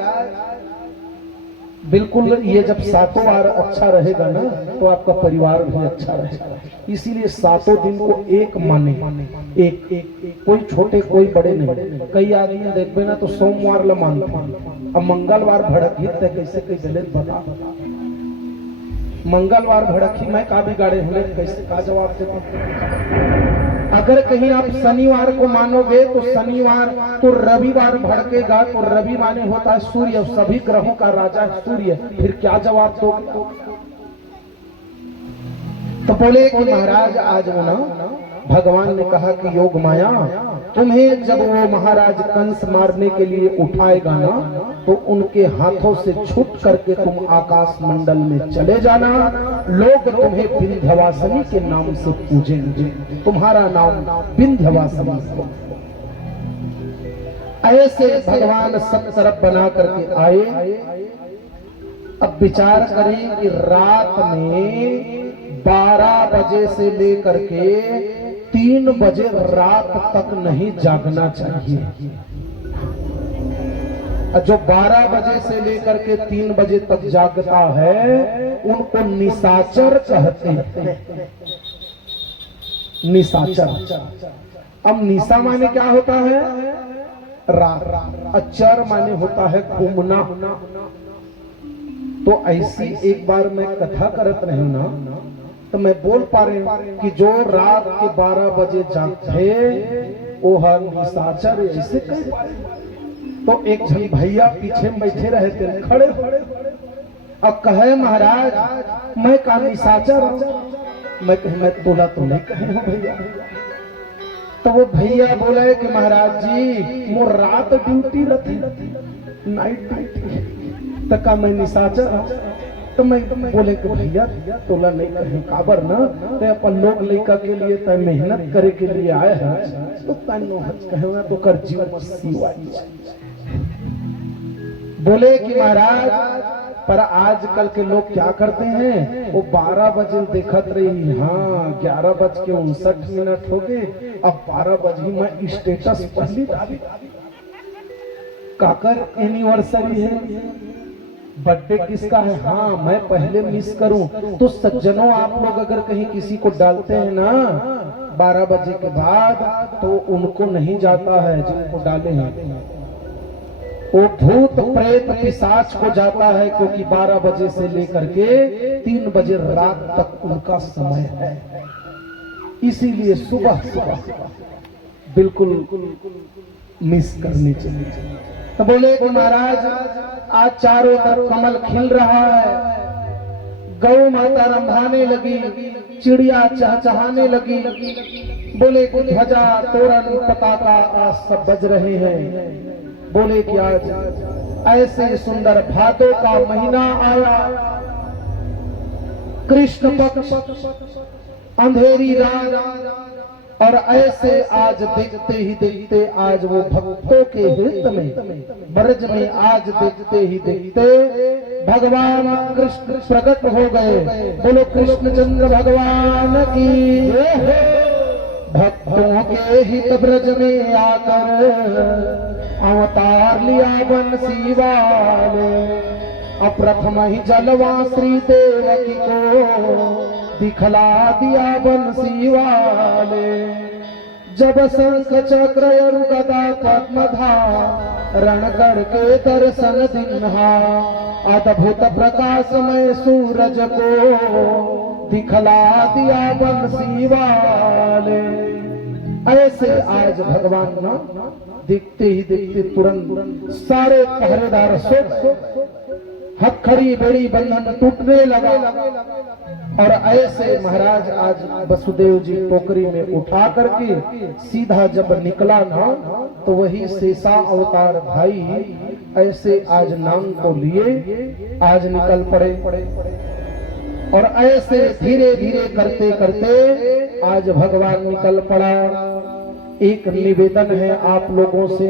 बिल्कुल ये जब 7 वार अच्छा रहेगा ना तो आपका परिवार भी अच्छा रहेगा। इसीलिए 7 दिन को एक माने, एक कोई छोटे कोई बड़े नहीं। कई आदमी देखबे ना तो सोमवार ला मानते, अब मंगलवार भड़क हित कैसे कैसे गलत बता। मंगलवार भड़क ही मैं का बिगाड़े हुए कैसे का जवाब देता। अगर कहीं आप शनिवार को मानोगे तो शनिवार तो रविवार भड़केगा, तो रवि माने होता है सूर्य, सभी ग्रहों का राजा सूर्य, फिर क्या जवाब दोगे। तो बोले कि महाराज आज ना भगवान ने कहा कि योग माया तुम्हें जब वो महाराज कंस मारने के लिए उठाएगा ना तो उनके हाथों से छूट करके तुम आकाश मंडल में चले जाना। लोग तुम्हें विंध्यवासिनी के नाम से पूजेंगे, तुम्हारा नाम विंध्यवासिनी हो। ऐसे भगवान सब तरफ बना करके आए। अब विचार करें कि रात में 12 बजे से लेकर के 3 बजे रात तक नहीं जागना चाहिए। जो 12 बजे से लेकर के 3 बजे तक जागता है उनको निशाचर कहते हैं। निशाचर। अब निशा माने क्या होता है, रात। अचर माने होता है घूमना। तो ऐसी एक बार मैं कथा करत रही ना तो मैं बोल पा रही हूं कि जो रात के 12 बजे जागते वो हर निशाचर ऐसे कह पाए। तो एक जन भैया पीछे बैठे रहे थे खड़े, अब कहे महाराज मैं का निशाचर हूं। मैं कहे मैं तोला तो नहीं कहे हूं भैया, तो वो भैया बोले कि महाराज जी मोर रात ड्यूटी रहती, नाइट ड्यूटी तक का मैं निशाचर हूं। तो मैं बोले कि भैया तोला नहीं कहीं काबर ना ते अपन लोग लड़का के लिए तय मेहनत करे के लिए आए हैं तो तनो हज कहना तो कर जीव सीवाई। बोले कि महाराज पर आजकल के लोग क्या करते हैं, वो 12 बजे देखत रही, हाँ 11:59 हो गए, अब 12 बजे मैं स्टेटस पहली डाली काकर एनिवर्सरी है, बर्थडे किसका है, हाँ मैं पहले मिस करूं। तो सज्जनों आप लोग अगर कहीं किसी को डालते हैं ना 12 बजे के बाद तो उनको नहीं जाता है जिनको डाले हैं, वो भूत प्रेत पिशाच को जाता है, क्योंकि 12 बजे से लेकर के 3 बजे रात तक उनका समय है। इसीलिए सुबह सुबह बिल्कुल मिस करनी चाहिए। तो बोले कि महाराज आज चारों तरफ कमल खिल रहा है, गौ माता रंभाने लगी, चिड़िया चहचहाने लगी, बोले कि ध्वजा तोरण पताका आज सब बज रहे हैं। बोले कि आज ऐसे सुंदर भादों का महीना आया, कृष्ण पक्ष अंधेरी रात, और ऐसे आज देखते ही देखते आज वो भक्तों के हृदय में ब्रज में आज देखते ही देखते भगवान कृष्ण प्रकट हो गए। बोलो कृष्णचंद्र भगवान की भक्तों के हित ब्रज में आकर अवतार लिया बंसी वाले, अप्रथम ही जलवा श्री देवकी को दिखला दिया बंसी वाले। जब शंख चक्र और गदा पद्मधार रणगढ़ के दर्शन दिन्हा, अद्भुत प्रकाशमय सूरज को दिखला दिया बंसी वाले। ऐसे आज भगवान ना देखते ही देखते तुरंत सारे पहरेदार सो हथकड़ी बेड़ी बंधन टूटने लगा, और ऐसे महाराज आज वसुदेव जी टोकरी में उठा करके सीधा जब निकला ना तो वही शेषा अवतार भाई ऐसे आज नाम को लिए आज निकल पड़े, और ऐसे धीरे धीरे करते करते आज भगवान निकल पड़ा। एक निवेदन है आप लोगों से,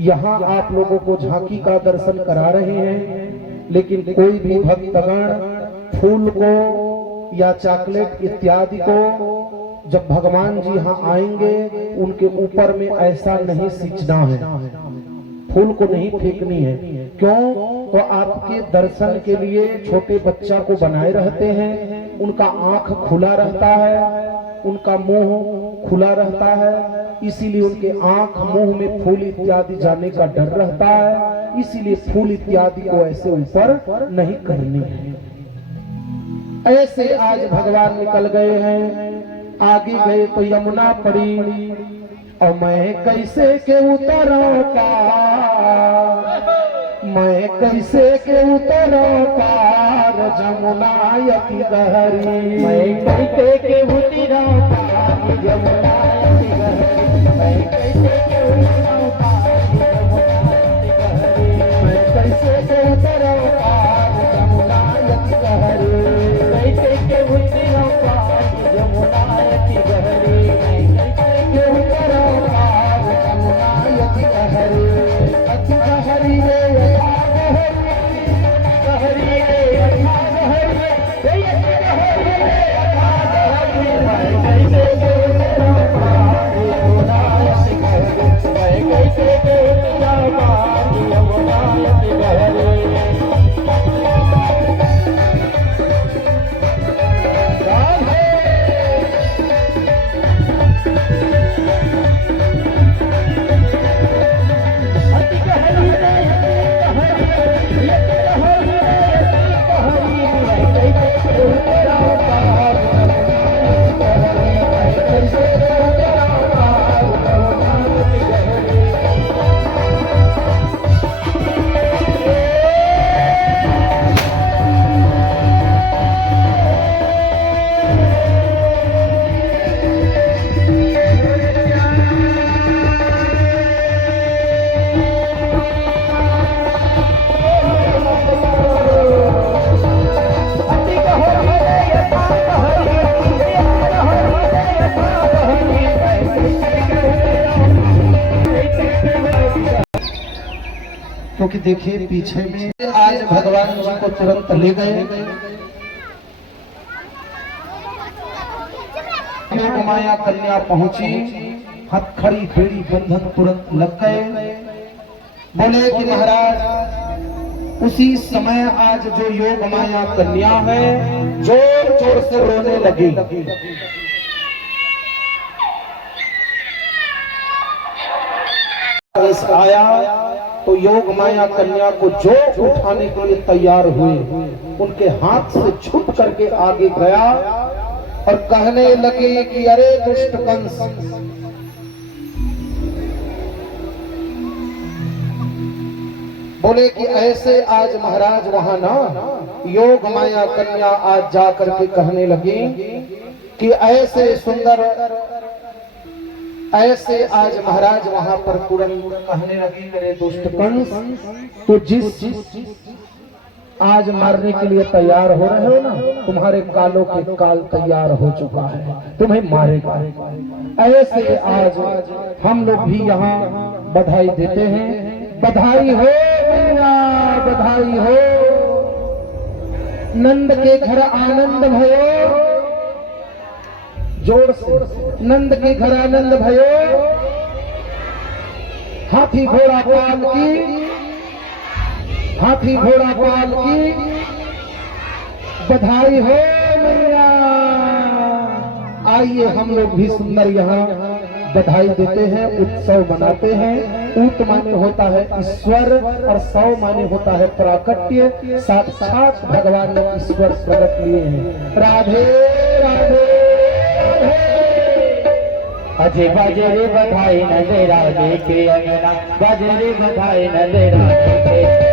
यहाँ आप लोगों को झांकी का दर्शन करा रहे हैं, लेकिन कोई भी भक्तगण फूल को या चॉकलेट इत्यादि को जब भगवान जी यहाँ आएंगे उनके ऊपर में ऐसा नहीं सींचना है, फूल को नहीं फेंकनी है। क्यों? तो आपके दर्शन के लिए छोटे बच्चा को बनाए रहते हैं, उनका आंख खुला रहता है, उनका मुंह खुला रहता है, इसीलिए उनके आंख मुंह में फूल इत्यादि जाने का डर रहता है, इसीलिए फूल इत्यादि को ऐसे ऊपर नहीं करनी है। ऐसे आज भगवान निकल गए हैं, आगे गए तो यमुना पड़ी, और मैं कैसे के उतरा पार, मैं कैसे के उतरा पार जमुना यति गहरी, मैं कैसे के उतरा पार जमुना यति गहरी, मैं कैसे के उतरा पार जमुना यति गहरी, मैं कैसे के उतरा पार जमुना यति गहरी, कैसे के उतरा पार जमुना यति गहरी, मैं कैसे के उतरा पार जमुना यति गहरी, अति गहरी रे मैं क्योंकि देखिए पीछे में आज भगवान जी को तुरंत ले गए। योग माया कन्या पहुंची, हथखड़ी बेड़ी बंधन तुरंत लग गए। बोले कि महाराज उसी समय आज जो योग माया कन्या है जोर जोर से रोने लगी। आया तो योग माया कन्या को जो उठाने के लिए तैयार हुए, उनके हाथ से छूट करके आगे गया और कहने लगे कि अरे दुष्ट कंस, बोले कि ऐसे आज महाराज वहां ना योग माया कन्या आज जा करके कहने लगी कि ऐसे सुंदर, ऐसे आज महाराज वहां पर तुरंत कहने लगी मेरे दुष्ट कंस, तो जिस आज मारने के लिए तैयार हो रहे हो ना, तुम्हारे कालों के काल तैयार हो चुका है, तुम्हें मारेगा। ऐसे आज हम लोग भी यहाँ बधाई देते हैं। बधाई हो मैया, बधाई हो। नंद के घर आनंद भयो, जोर से नंद के घर आनंद भयो। हाथी घोड़ा पाल की, हाथी घोड़ा पाल की बधाई हो मैया। आइए हम लोग भी सुंदर यहाँ बधाई देते हैं, उत्सव मनाते हैं। ऊत माने होता है ईश्वर और सौ माने होता है प्राकट्य। साक्षात भगवान ने ईश्वर प्रकट लिए हैं। राधे राधे अजय बाजे रे बधाई नंदे राधे के अंगना, बाजे रे बधाई नंदे राधे के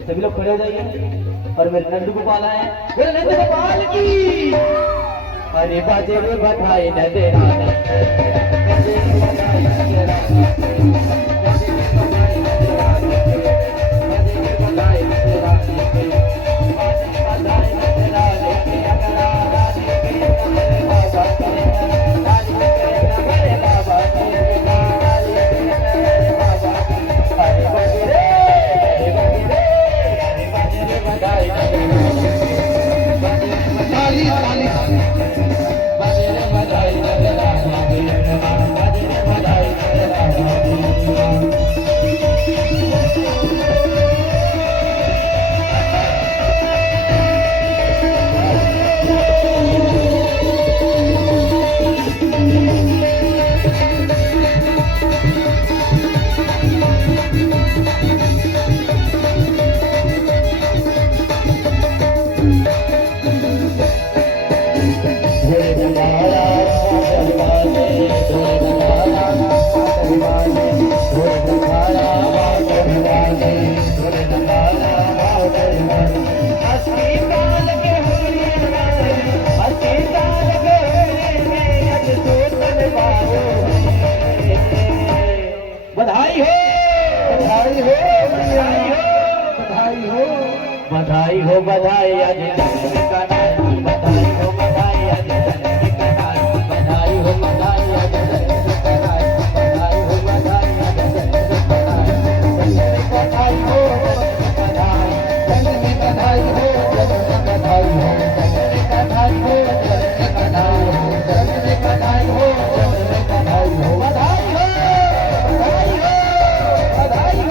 सभी लोग खड़े हो जाइए और मेरे नंद गोपाल आए, मेरे नंद गोपाल की अरे बाजे में बधाई न दे बधाई बधाई हो बधाई आज जन्म का नाम बधाई हो बधाई आज जन्म का नाम बधाई हो बधाई आज जन्म का नाम बधाई हो बधाई आज जन्म का नाम बधाई हो बधाई जन्म बधाई हो जन्म बधाई हो जन्म बधाई हो जन्म बधाई हो जन्म बधाई हो जन्म बधाई हो बधाई हो बधाई हो बधाई हो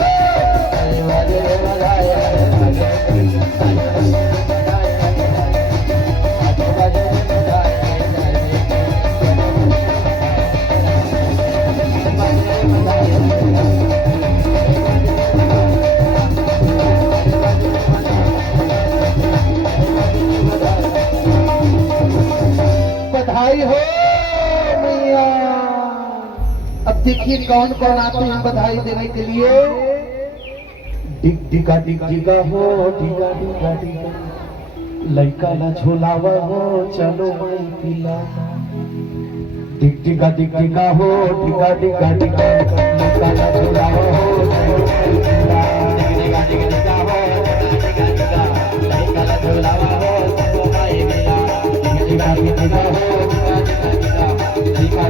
बधाई हो मैया। अब देखिए कौन कौन आते हैं बधाई देने के लिए। डिग डिगा हो डिगा डिगा डिगा लइका ला झोलावा हो चलो माई पिला डिग डिगा हो डिगा डिगा डिगा लइका ला झोलावा हो चलो माई पिला डिगा डिगा हो डिगा डिगा लइका ला झोलावा हो चलो माई पिला डिगा डिगा हो डिगा डिगा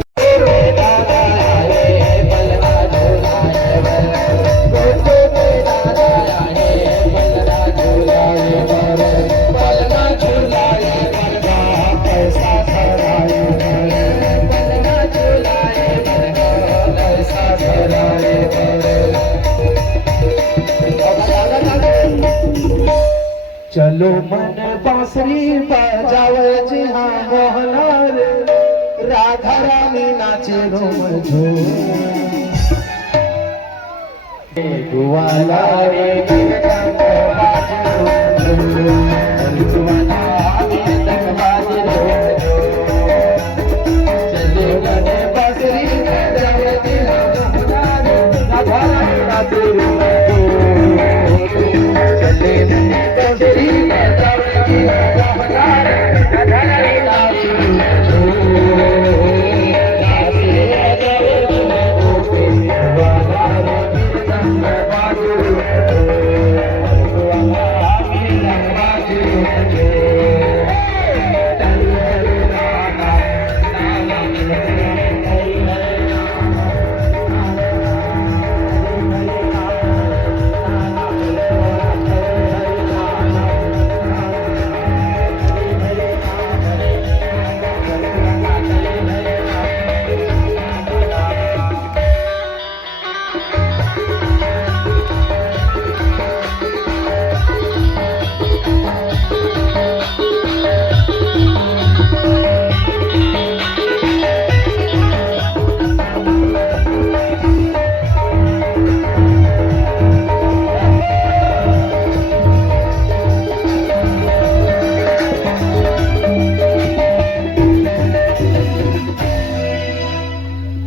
चलो मन बांसुरी बजावे जी हाँ मोहनार राधा रानी नाचे रोम झूम दुआला रे तक बाज चले मन बांसुरी बजावे जी हाँ मोहनार राधा रानी नाचे रोम चले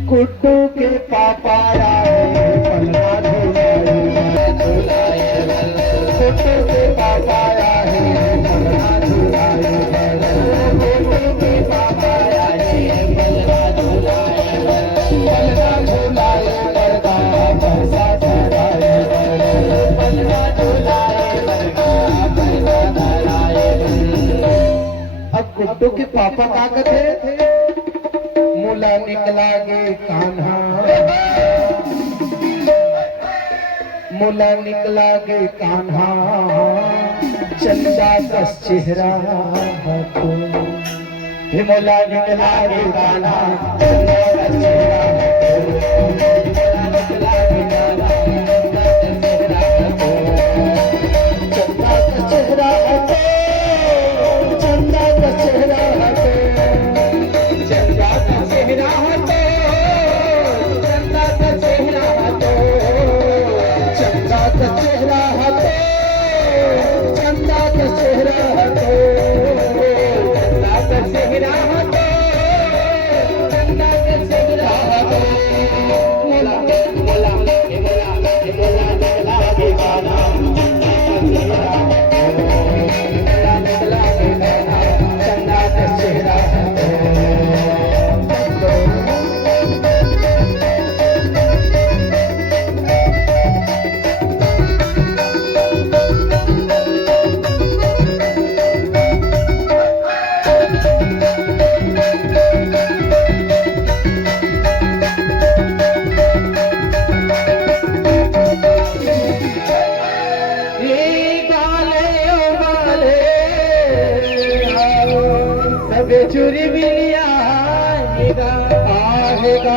कुट्टू के पापा आए पलना झुलाए कुट्टू के पापा आए पलना झुलाए कुट्टू के पापा आए पलना झुलाए पलना झुलाए लड़का पैसा धराए पलना झुलाए लड़का पैसा धराए। अब कुट्टू के पापा का कहते मुला निकला गे कान्हा मुला निकला गे कान्हा चंदा कस चेहरा तो हे मुला निकला गे कान्हा चंदा कस चेहरा निकला गे कान्हा चंदा कस चेहरा चंदा कस चेहरा बेचुरी मिलिया आएगा आएगा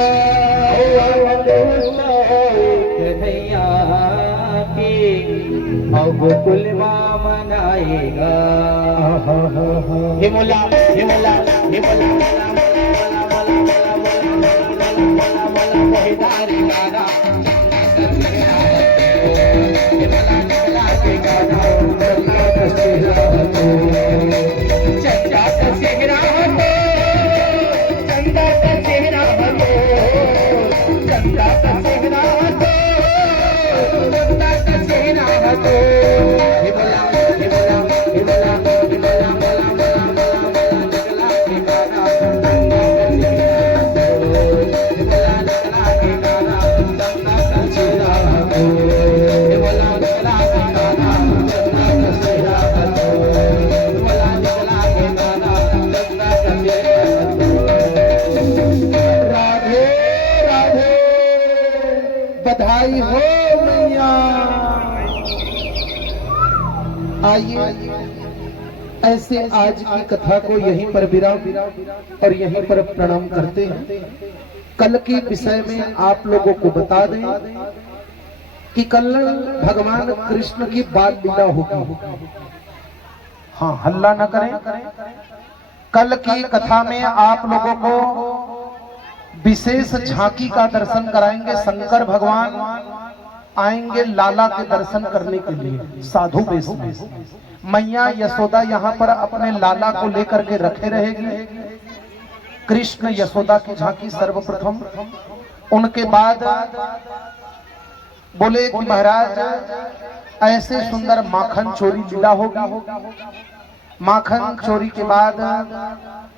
कन्हैया की अब कुलवा मनाएगा हिमला हिमला हिमला बधाई हो मैया। आइए ऐसे आज की कथा को यहीं पर विराम और यहीं पर प्रणाम करते हैं। कल के विषय में आप लोगों को बता दें कि कल भगवान कृष्ण की बाल लीला होगी। हाँ, हल्ला न करें। कल की कथा में आप लोगों को विशेष झांकी का दर्शन कराएंगे। शंकर भगवान आएंगे लाला के दर्शन करने के लिए साधु वेश में। मैया यशोदा यहाँ पर अपने लाला को लेकर के रखे रहेगी। कृष्ण यशोदा की झांकी सर्वप्रथम, उनके बाद बोले कि महाराज ऐसे सुंदर माखन चोरी लीला होगी। माखन चोरी के बाद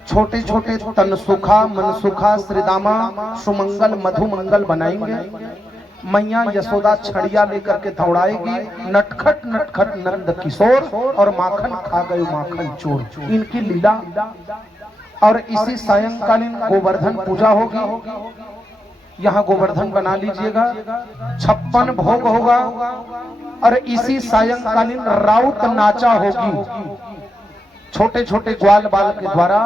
छोटे छोटे तनसुखा मनसुखा श्रीदामा सुमंगल मधुमंगल बनाएंगे। मैया यशोदा छड़िया लेकर के दौड़ाएगी। नटखट नटखट नंद किशोर और माखन खा गए माखन चोर, इनकी लीला। और इसी सायंकालीन गोवर्धन पूजा होगी। यहाँ गोवर्धन बना लीजिएगा। 56 भोग होगा और इसी सायंकालीन राउत नाचा होगी। छोटे छोटे ग्वाल बाल के द्वारा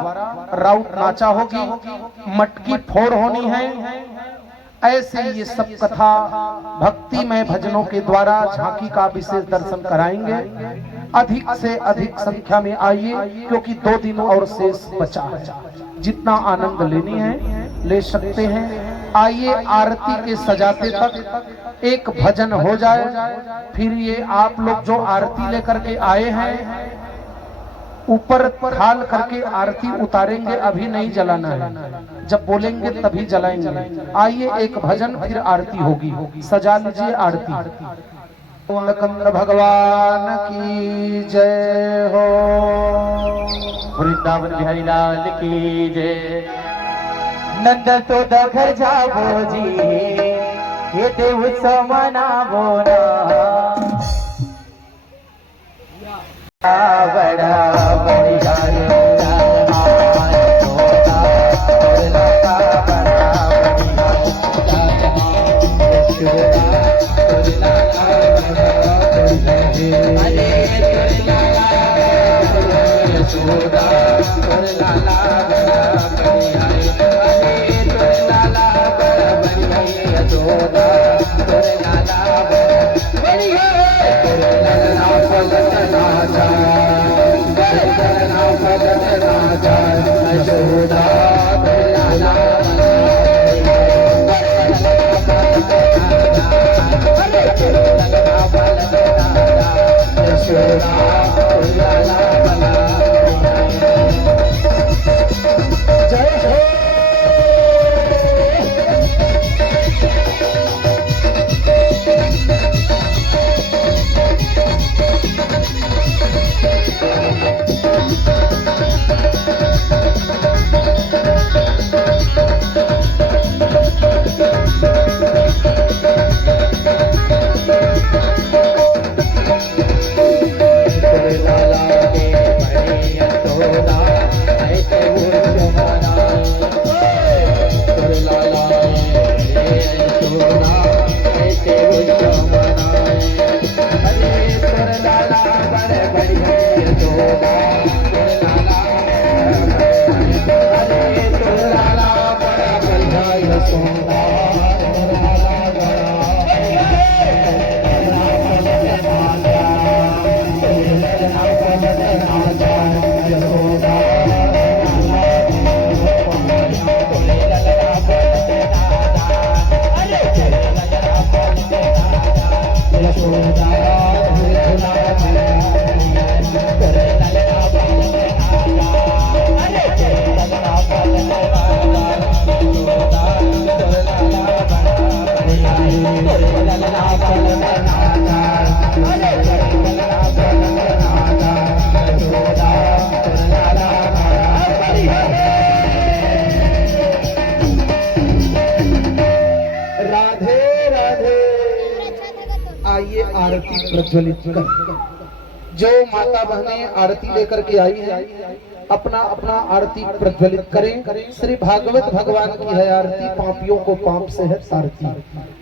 राउत नाचा होगी। मटकी फोड़ होनी है। ऐसे ये सब कथा भक्तिमय भजनों के द्वारा झांकी का विशेष दर्शन कराएंगे। अधिक से अधिक संख्या में आइए, क्योंकि 2 दिन और शेष बचा है। जितना आनंद लेनी है ले सकते हैं। आइए आरती के सजाते तक एक भजन हो जाए, फिर ये आप लोग जो आरती लेकर के आए हैं ऊपर थाल करके आरती उतारेंगे। अभी नहीं जलाना है, जब बोलेंगे तभी जलाएंगे। आइए एक भजन फिर आरती होगी। सजा लीजिए आरती। कंद भगवान की जय हो। वृंदावन बिहारी लाल की जय। नंद तो घर जाबो जी, ये देव मनाबो ना। बड़ा बढ़िया आइए आरती प्रज्वलित कर। जो माता बहनें आरती लेकर के आई है अपना अपना आरती प्रज्वलित करें। श्री भागवत भगवान की है आरती, पापियों को पाप से है तारती।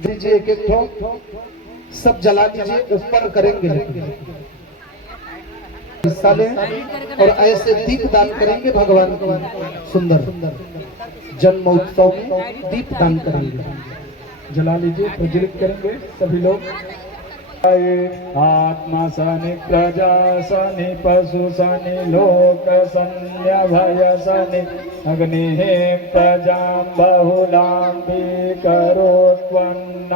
दीजिए एक एक ठो सब जला दीजिए, ऊपर करेंगे हिस्सा लें और ऐसे दीप दान करेंगे भगवान को। सुंदर जन्म उत्सव में दीप दान करेंगे। जला लीजिए, प्रज्वलित करेंगे सभी लोग। आत्मा सनि प्रजा सनि पशु सनि लोक सन्यभय सनि अग्निः प्रजां बहुलां करोत्वन्न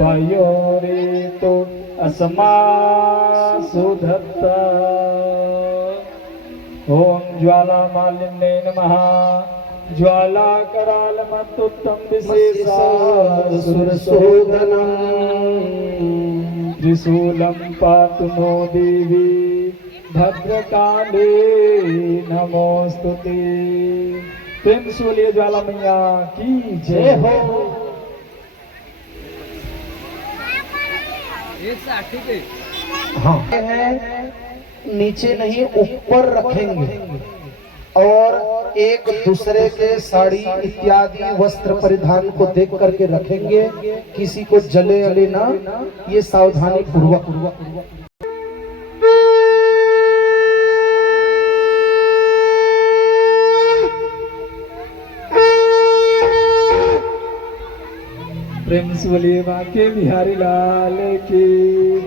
पयोरितु अस्मासु दत्ता। ओम ज्वालामालिन्ये नमः। ज्वाला करालमत्युत्तम विशेषासुरशोधनम् त्रिशूलं पातु नो देवी भद्रकाले नमोस्तुते। प्रेम से बोलिए ज्वाला मैया की जय हो। हाँ है, नीचे नहीं ऊपर रखेंगे और एक दूसरे के साड़ी इत्यादि वस्त्र परिधान को देख करके रखेंगे। किसी को जले अले ना, ये सावधानी पूर्वक। प्रेम से बोलिए बाके बिहारी लाल की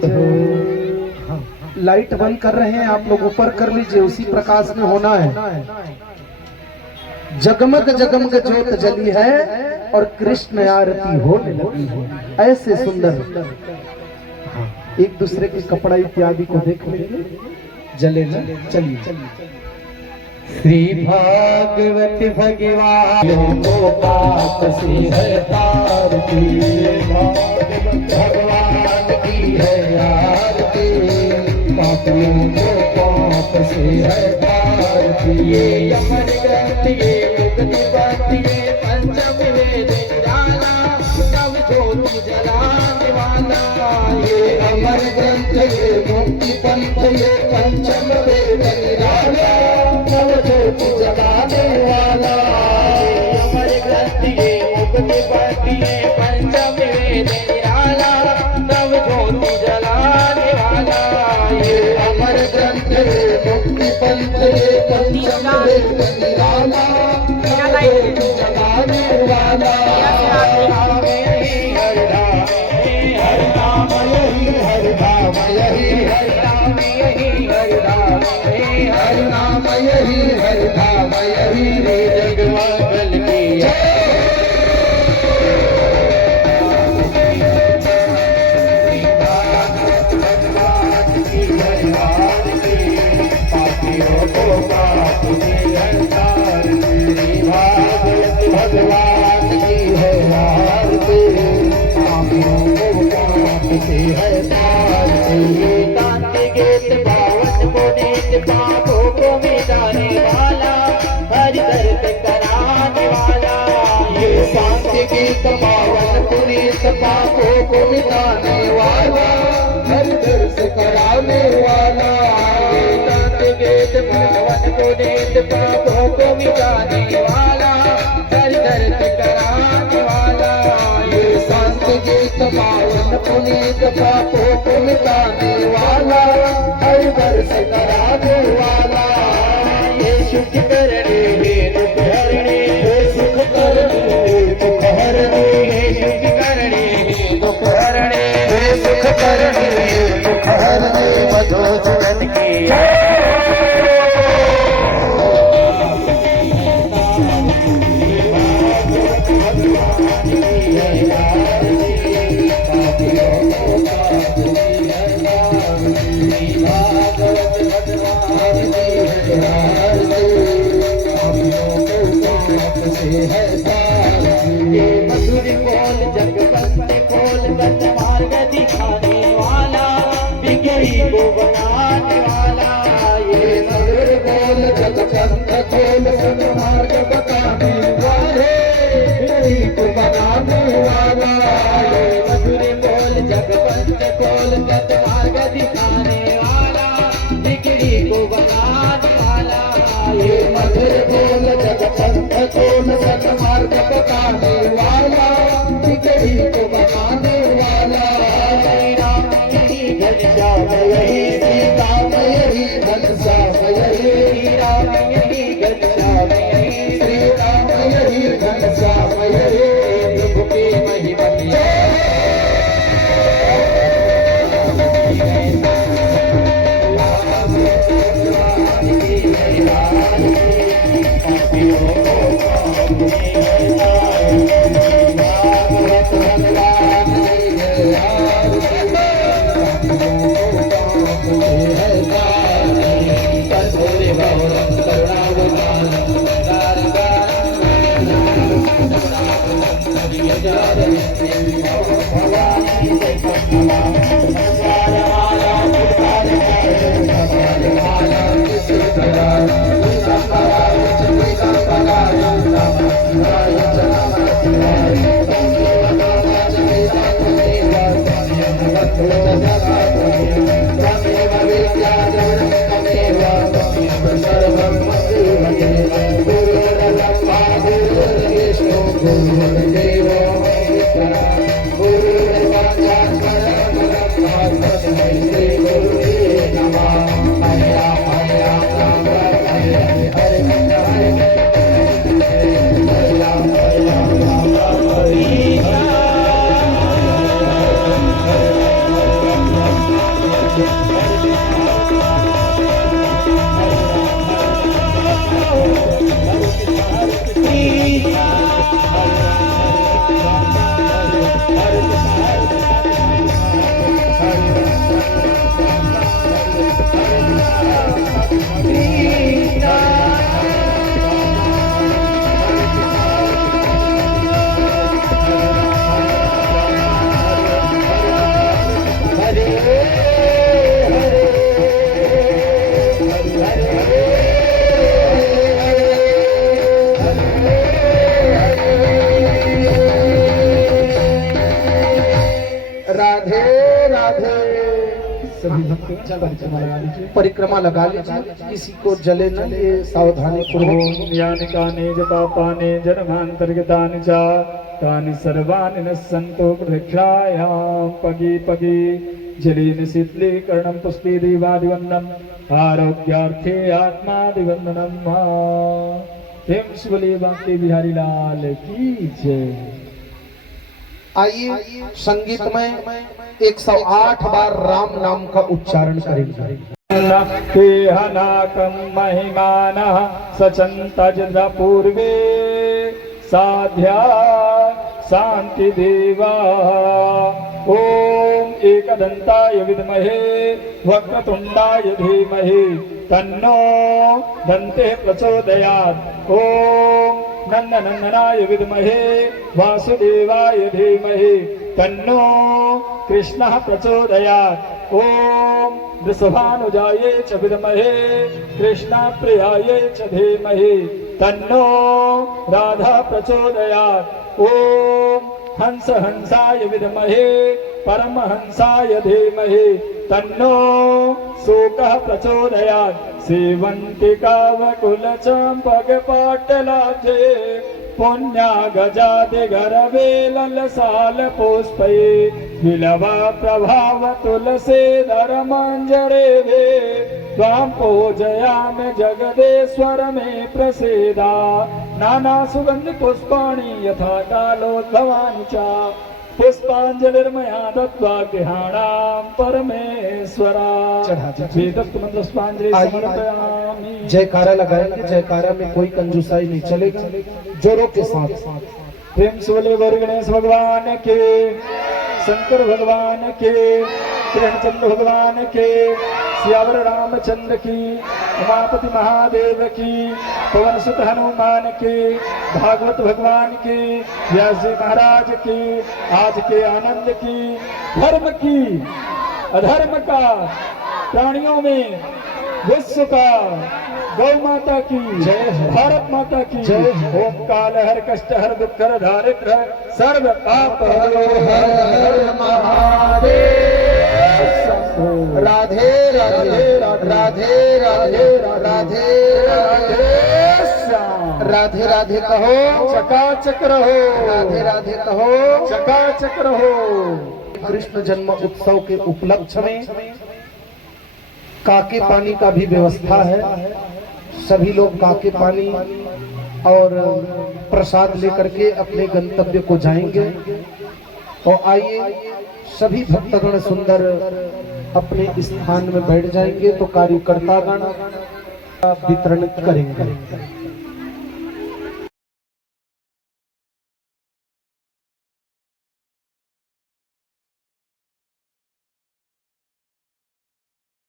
जय। लाइट बंद कर रहे हैं आप लोग, ऊपर कर लीजिए, उसी प्रकाश में होना है। जगमग जगमग ज्योत जली है और कृष्ण आरती होने लगी है। ऐसे सुंदर एक दूसरे के कपड़ा इत्यादि को देख लेंगे, जले न। चलिए श्री भागवत भगवान को पाप से है तारती। भगवान की है आरती, पापियों को पाप से है तारती। ये अमर ग्रंथ ये मुक्ति पथ ये पंचम वेद निराला, नव ज्योति जलाने वाला। ये अमर ग्रंथ ये मुक्ति पंथ ये पंचम वेद निराला, नव ज्योति जलाने वाला। ये अमर ग्रंथ ये मुक्ति पथ ये पंचम वेद निराला, नव ज्योति जलाने वाला। ये अमर ग्रंथ ये मुक्ति पंथ ये पंचम वेद निराला, नव ज्योति जलाने वाला। हर नाम यही हर नाम यही हर नाम यही हर नाम यही हर नाम यही हर नाम यही रे जगमंगल की जय। भगवान की है आरती, पापियों को पाप से है तारती। कांति गेत पावन पुनीत पापों को मिटाने वाला, हर दर्द कराने वाला। ये शांति गीत पावन पुनीत पापों को मिटाने वाला, हर दर्द कराने वाला। ये कांति गीत पावन पुनीत पापों को मिटाने वाला, हर दर्द कराने वाला। ये शांत गीत पावन पुनीत पापों को मिटाने वाला, हर दर्द कराने वाला। ये सुख करने ये दुख हरने, ये सुख करने ये दुख हरने, ये सुख करने ये दुख हरने, ये सुख करने ये दुख हरने। मधुसूदन की भगवान की है आरती, पापियों को पाप से है तारती। ये मधुर बोल जगवंत बोल बन मार्ग दिखाने वाला, बिगड़ी को बनाने वाला। ये मधुर बोल जगवंत बोल बन मार्ग बताने वाले, बिगड़ी को बनाने वाला। ये मधुर बोल जगवंत बोल बन मार्ग दिखाने वाला, बिगड़ी को बनाने वाला। ये मधुर बोल जगवंत बोल बन मार्ग बताने वाला, बिगड़ी को बनाने वाला। श्री राम यही घनश्याम यही, सीता यही घनश्याम यही, श्री राम यही घनश्याम यही, श्री राम यही घनश्याम यही। प्रभु की महिमा परिक्रमा लगा लीजिए, किसी को जले न, ये सावधानी पूर्वक। यानि कानि च पापानि जन्मान्तर्गतानि च तानि सर्वाणि न सन्तो प्रदक्षायां पगी पगी जलेन शीतलीकरणं पुष्टि देवादिवन्दनम् आरोग्यार्थे आत्मादिवन्दनम्। प्रेम से बोलिए बांके बिहारी लाल की जय। आइए संगीत में 108 बार राम नाम का उच्चारण करेंगे। तेहनाकं महिमानः सचन्तजद पूर्वे साध्या शांति देवा। ओम एकदंताय विद्महे वक्रतुंडाय धीमहि तन्नो दन्ते प्रचोदयात्। ओम नंदनंदनाय विद्महे वासुदेवाय धीमहि तन्नो कृष्णः प्रचोदयात्। ओम वृषभानुजाये च विद्महे कृष्णप्रियाये च धीमहि तन्नो राधा प्रचोदयात्। ओम हंस हंसाय विद्महे परमहंसाय धीमहि तन्नो शोकः प्रचोदयात्। सेवन्तिकावकुलचम्पकपाटलाब्धे पुण्यागजादिगरवे ललसालपुष्पै विलवा प्रभाव तुलसीधर मञ्जरेवे त्वां पूजयामि जगदेश्वर मे प्रसीदा। नाना सुगन्धि पुष्पाणि यथा कालोद्भवानि च पुष्पांजलिर्मया दत्त्वा गृहाणां परमेश्वरा। वेदस्तु मंत्रपुष्पांजलि समर्पयामि। जयकारा लगाएंगे, जयकारा में कोई कंजूसाई नहीं चलेगा, जोरों के साथ। प्रेम से बोले गौरी गणेश भगवान के, शंकर भगवान के, कृष्णचंद्र भगवान के, सियावर रामचंद्र की, उमापति महादेव की, पवन सुत हनुमान की, भागवत भगवान की, व्यास जी महाराज की, आज के आनंद की, धर्म की, अधर्म का, प्राणियों में विश्व का, गौ माता की जय, भारत माता की जय। ओम काल हर कष्ट हर दुख हर दारिद्र सर्व पाप हरो हर हर महादेव। राधे राधे राधे राधे राधे राधे राधे कहो, चकाचक रहो, राधे राधे कहो, चकाचक रहो। कृष्ण जन्म उत्सव के उपलक्ष्य में काके पानी का भी व्यवस्था है। सभी लोग काके पानी और प्रसाद लेकर के अपने गंतव्य को जाएंगे। और आइए सभी भक्तगण सुंदर अपने स्थान में बैठ जाएंगे तो कार्यकर्तागण वितरण करेंगे।